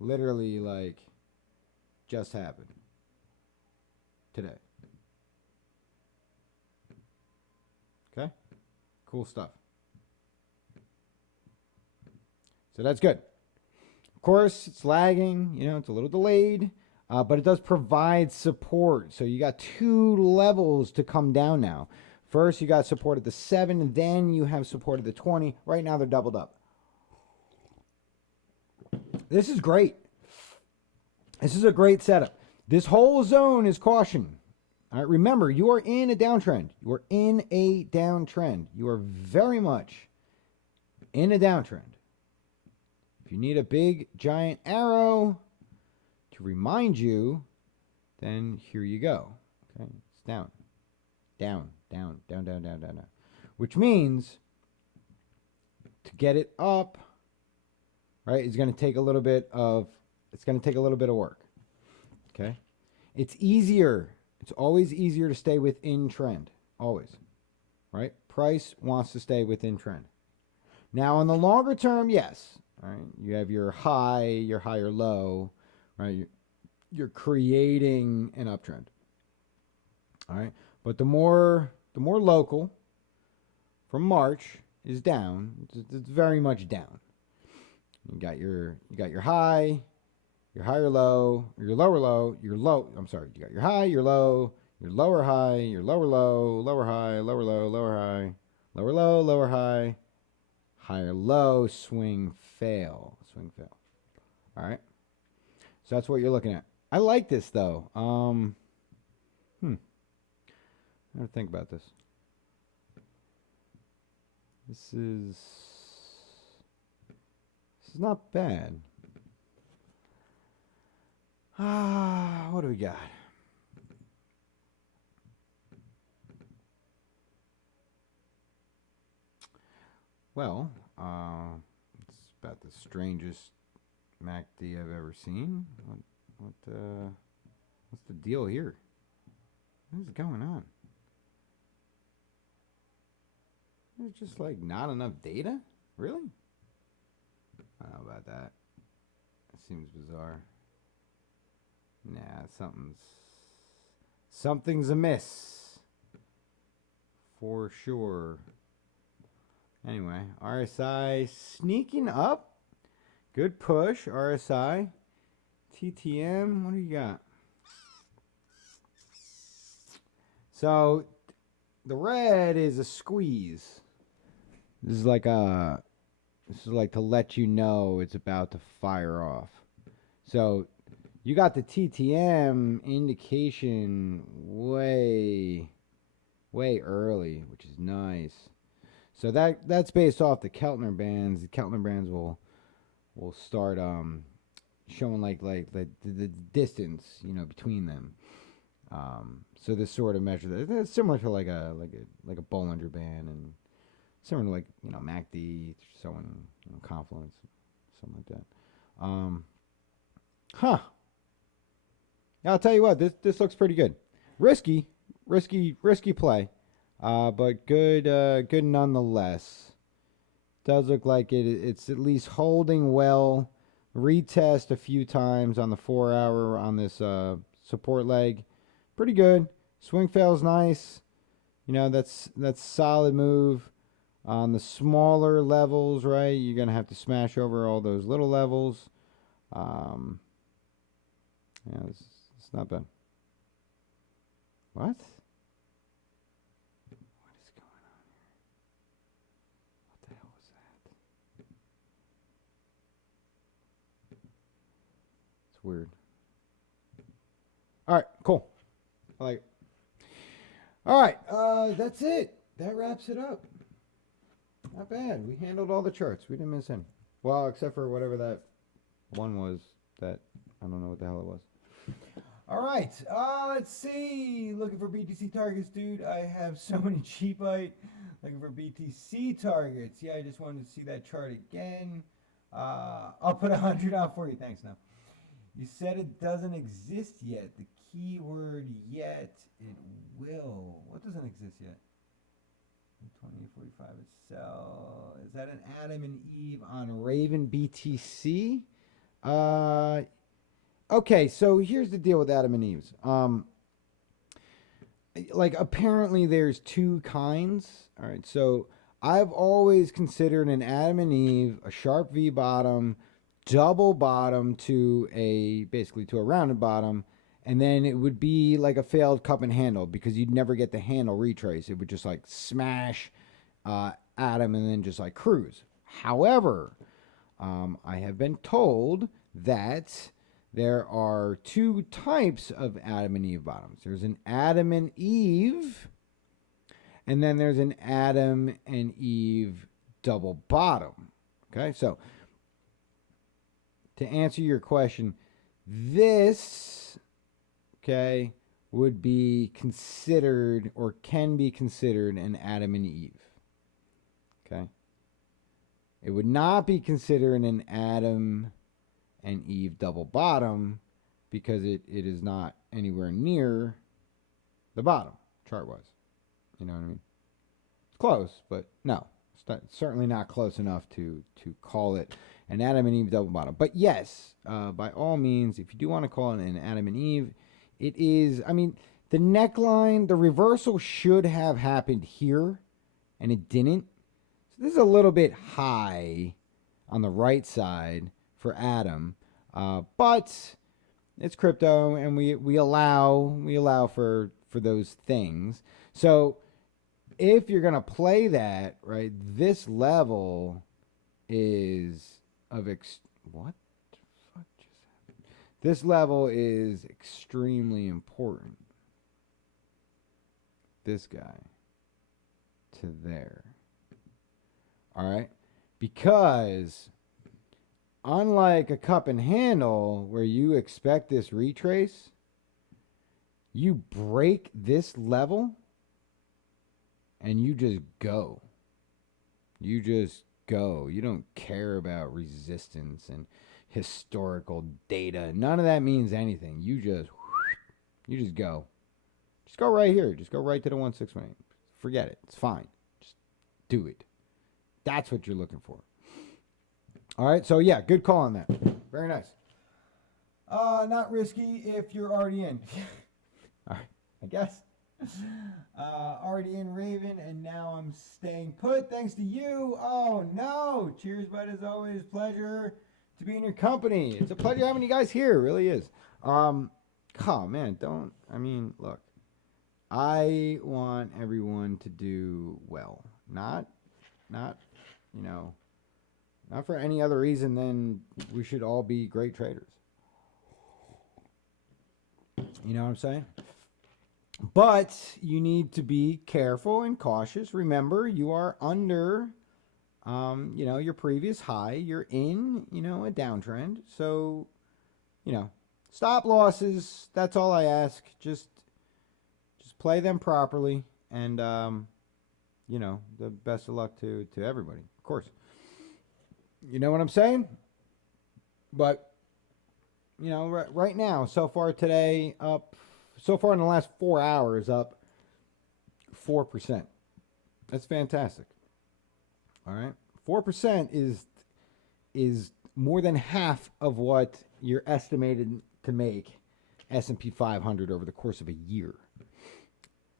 Literally, like, just happened today. Okay? Cool stuff. So that's good. Of course, it's lagging, you know, it's a little delayed, but it does provide support. So you got two levels to come down now. First, you got support at the 7, then you have support at the 20. Right now, they're doubled up. This is great. This is a great setup. This whole zone is caution. All right, remember, you are in a downtrend. You are in a downtrend. You are very much in a downtrend. If you need a big, giant arrow to remind you, then here you go. Okay, it's down. Down, down, down, down, down, down, down. Which means to get it up, right, it's going to take a little bit of, work. Okay? It's easier. It's always easier to stay within trend. Always. Right? Price wants to stay within trend. Now, on the longer term, yes. All right, you have your high, your higher low, right? You're creating an uptrend. All right, but the more local from March is down. It's very much down. You got your high, your higher low, or your lower low, your low. I'm sorry, you got your high, your low, your lower high, your lower low, lower high, lower low, lower high, lower low, lower high. Higher low, swing, fail. Swing, fail. All right. So that's what you're looking at. I like this, though. I gotta think about this. This is not bad. What do we got? Well, it's about the strangest MACD I've ever seen. What's the deal here? What is going on? There's just like not enough data? Really? I don't know about that. It seems bizarre. Nah, something's amiss. For sure. Anyway, RSI sneaking up. Good push, RSI. TTM, what do you got? So, the red is a squeeze. This is like to let you know it's about to fire off. So you got the TTM indication way early, which is nice. So that's based off the Keltner bands. The Keltner bands will start showing the distance, between them. So this sort of measure that it's similar to like a Bollinger Band, and similar to MACD, so on, Confluence, something like that. Huh. Yeah, I'll tell you what, this looks pretty good. Risky play, but good nonetheless. Does look like it's at least holding well. Retest a few times on the 4 hour on this support leg. Pretty good. Swing fail's nice. That's solid move. On the smaller levels, right, you're gonna have to smash over all those little levels. Yeah, it's not bad. What? What is going on here? What the hell was that? It's weird. All right, cool. I like it. All right, that's it. That wraps it up. Not bad. We handled all the charts. We didn't miss any. Well, except for whatever that one was that I don't know what the hell it was. All right. Let's see. Looking for BTC targets, dude. I have so many cheapite. Looking for BTC targets. Yeah, I just wanted to see that chart again. I'll put 100 out for you. Thanks. Now, you said it doesn't exist yet. The keyword yet. It will. What doesn't exist yet? 2845 sell. Is that an Adam and Eve on Raven BTC? Okay, so here's the deal with Adam and Eve's. Apparently there's two kinds. All right, so I've always considered an Adam and Eve a sharp V bottom, double bottom basically to a rounded bottom, and then it would be like a failed cup and handle because you'd never get the handle retrace. It would just like smash Adam and then just like cruise. However, I have been told that there are two types of Adam and Eve bottoms. There's an Adam and Eve, and then there's an Adam and Eve double bottom. Okay, so to answer your question, this, okay, would be considered or can be considered an Adam and Eve. Okay. It would not be considered an Adam and Eve double bottom because it is not anywhere near the bottom chart-wise. You know what I mean? It's close, but no. It's certainly not close enough to call it an Adam and Eve double bottom. But yes, by all means, if you do want to call it an Adam and Eve, it is, I mean, the neckline, the reversal should have happened here, and it didn't. So this is a little bit high on the right side for Adam, but it's crypto, and we allow for those things. So if you're gonna play that, right, this level is of what the fuck just happened? This level is extremely important. This guy to there. All right, because unlike a cup and handle where you expect this retrace, you break this level and you just go. You just go. You don't care about resistance and historical data. None of that means anything. You just go. Just go right here. Just go right to the 168. Forget it. It's fine. Just do it. That's what you're looking for. All right. So yeah, good call on that. Very nice. Not risky if you're already in. All right. I guess. Already in Raven, and now I'm staying put thanks to you. Oh no. Cheers, bud. As always, pleasure to be in your company. It's a pleasure having you guys here. It really is. Oh man, look, I want everyone to do well. Not not for any other reason than we should all be great traders. You know what I'm saying? But you need to be careful and cautious. Remember, you are under, your previous high. You're in, a downtrend. So, stop losses. That's all I ask. Just play them properly, and the best of luck to everybody, of course. You know what I'm saying? But right now, so far today, up. So far in the last 4 hours, up 4%. That's fantastic. All right, 4% is more than half of what you're estimated to make S&P 500 over the course of a year.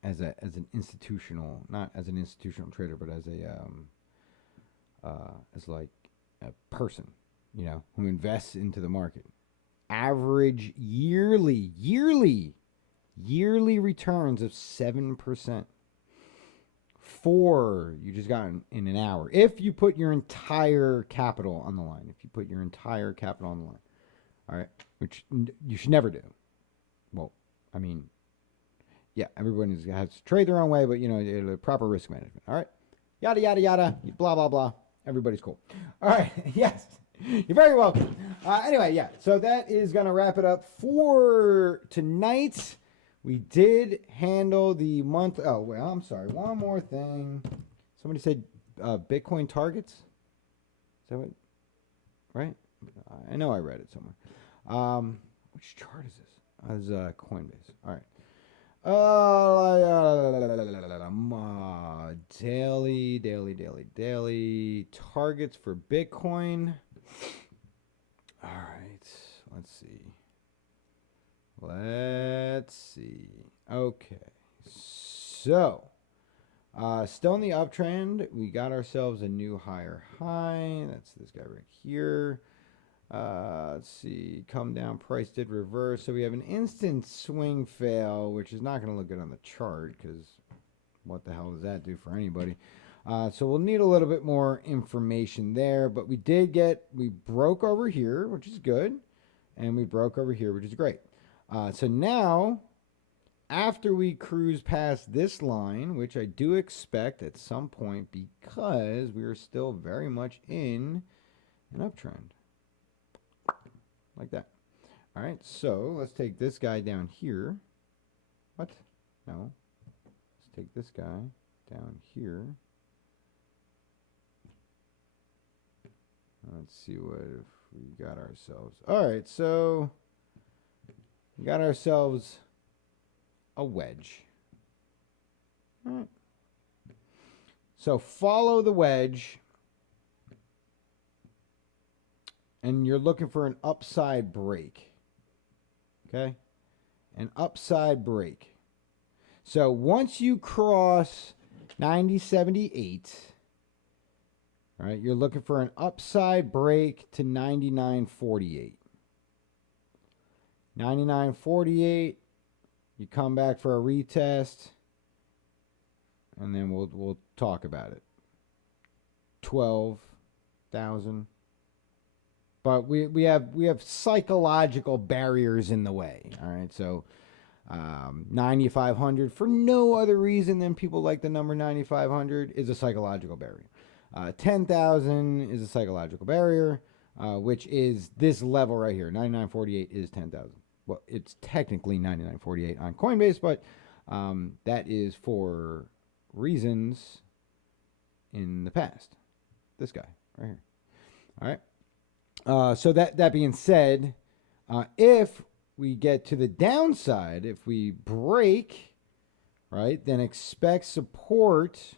As an institutional, not as an institutional trader, but as like a person, who invests into the market. Average yearly returns of 7%. You just got in an hour. If you put your entire capital on the line. All right, which you should never do. Well, I mean, yeah, everyone has to trade their own way, but, proper risk management. All right, yada, yada, yada, blah, blah, blah. Everybody's cool. All right, yes. You're very welcome. Anyway, yeah, so that is going to wrap it up for tonight. We did handle the month. Oh, well, I'm sorry. One more thing. Somebody said Bitcoin targets. Is that what? Right? I know I read it somewhere. Which chart is this? It's Coinbase. All right. Daily targets for Bitcoin. All right. Let's see. Okay. So, still in the uptrend. We got ourselves a new higher high. That's this guy right here. Let's see. Come down. Price did reverse. So we have an instant swing fail, which is not going to look good on the chart because what the hell does that do for anybody? So we'll need a little bit more information there. But we broke over here, which is good. And we broke over here, which is great. So now, after we cruise past this line, which I do expect at some point because we are still very much in an uptrend. Like that. All right, so let's take this guy down here. What? No. Let's take this guy down here. Let's see what if we got ourselves. All right, so we got ourselves a wedge. All right. So follow the wedge. And you're looking for an upside break. Okay? An upside break. So once you cross 90.78, all right, you're looking for an upside break to 99.48. 99.48, you come back for a retest, and then we'll talk about it. 12,000. But we have psychological barriers in the way. All right, so 9,500 for no other reason than people like the number 9,500 is a psychological barrier. 10,000 is a psychological barrier, which is this level right here. 99.48 is 10,000. Well, it's technically 99.48 on Coinbase, but that is for reasons in the past. This guy right here. All right. So that being said, if we get to the downside, if we break, right, then expect support,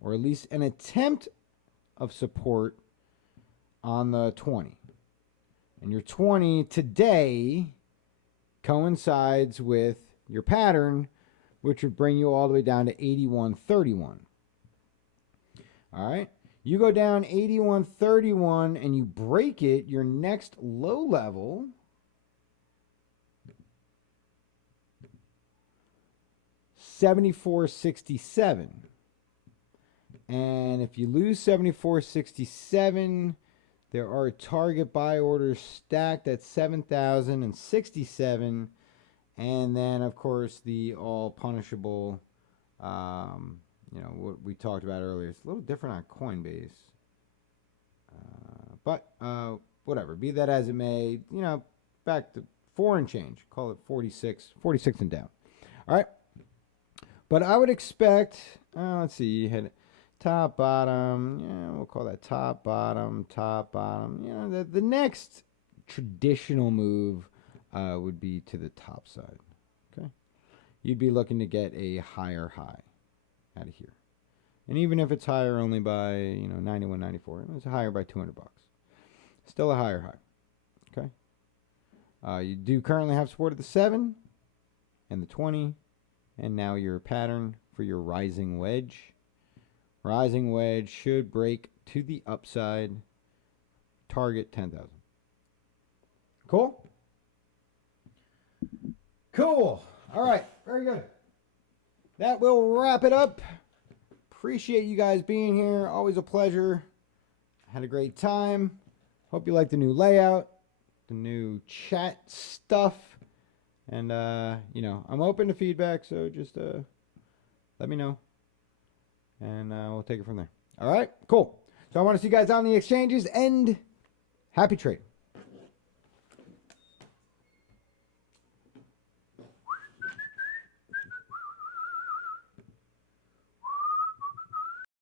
or at least an attempt of support on the 20. And your 20 today coincides with your pattern, which would bring you all the way down to 81.31. All right. You go down 81.31 and you break it, your next low level $74.67. And if you lose $74.67, there are target buy orders stacked at 7,067. And then, of course, the all punishable, what we talked about earlier. It's a little different on Coinbase. But whatever. Be that as it may, back to 4 and change. Call it 46 and down. All right. But I would expect, let's see, you hit top, bottom. Yeah, we'll call that top, bottom, top, bottom. The next traditional move would be to the top side. Okay. You'd be looking to get a higher high out of here. And even if it's higher only by, 91, 94, it's higher by $200. Still a higher high. Okay. You do currently have support at the 7 and the 20. And now your pattern for your rising wedge. Rising wedge should break to the upside. Target 10,000. Cool? Cool. All right. Very good. That will wrap it up. Appreciate you guys being here. Always a pleasure. Had a great time. Hope you like the new layout, the new chat stuff. And, I'm open to feedback, so just let me know. And we'll take it from there. All right? Cool. So I want to see you guys out on the exchanges, and happy trading.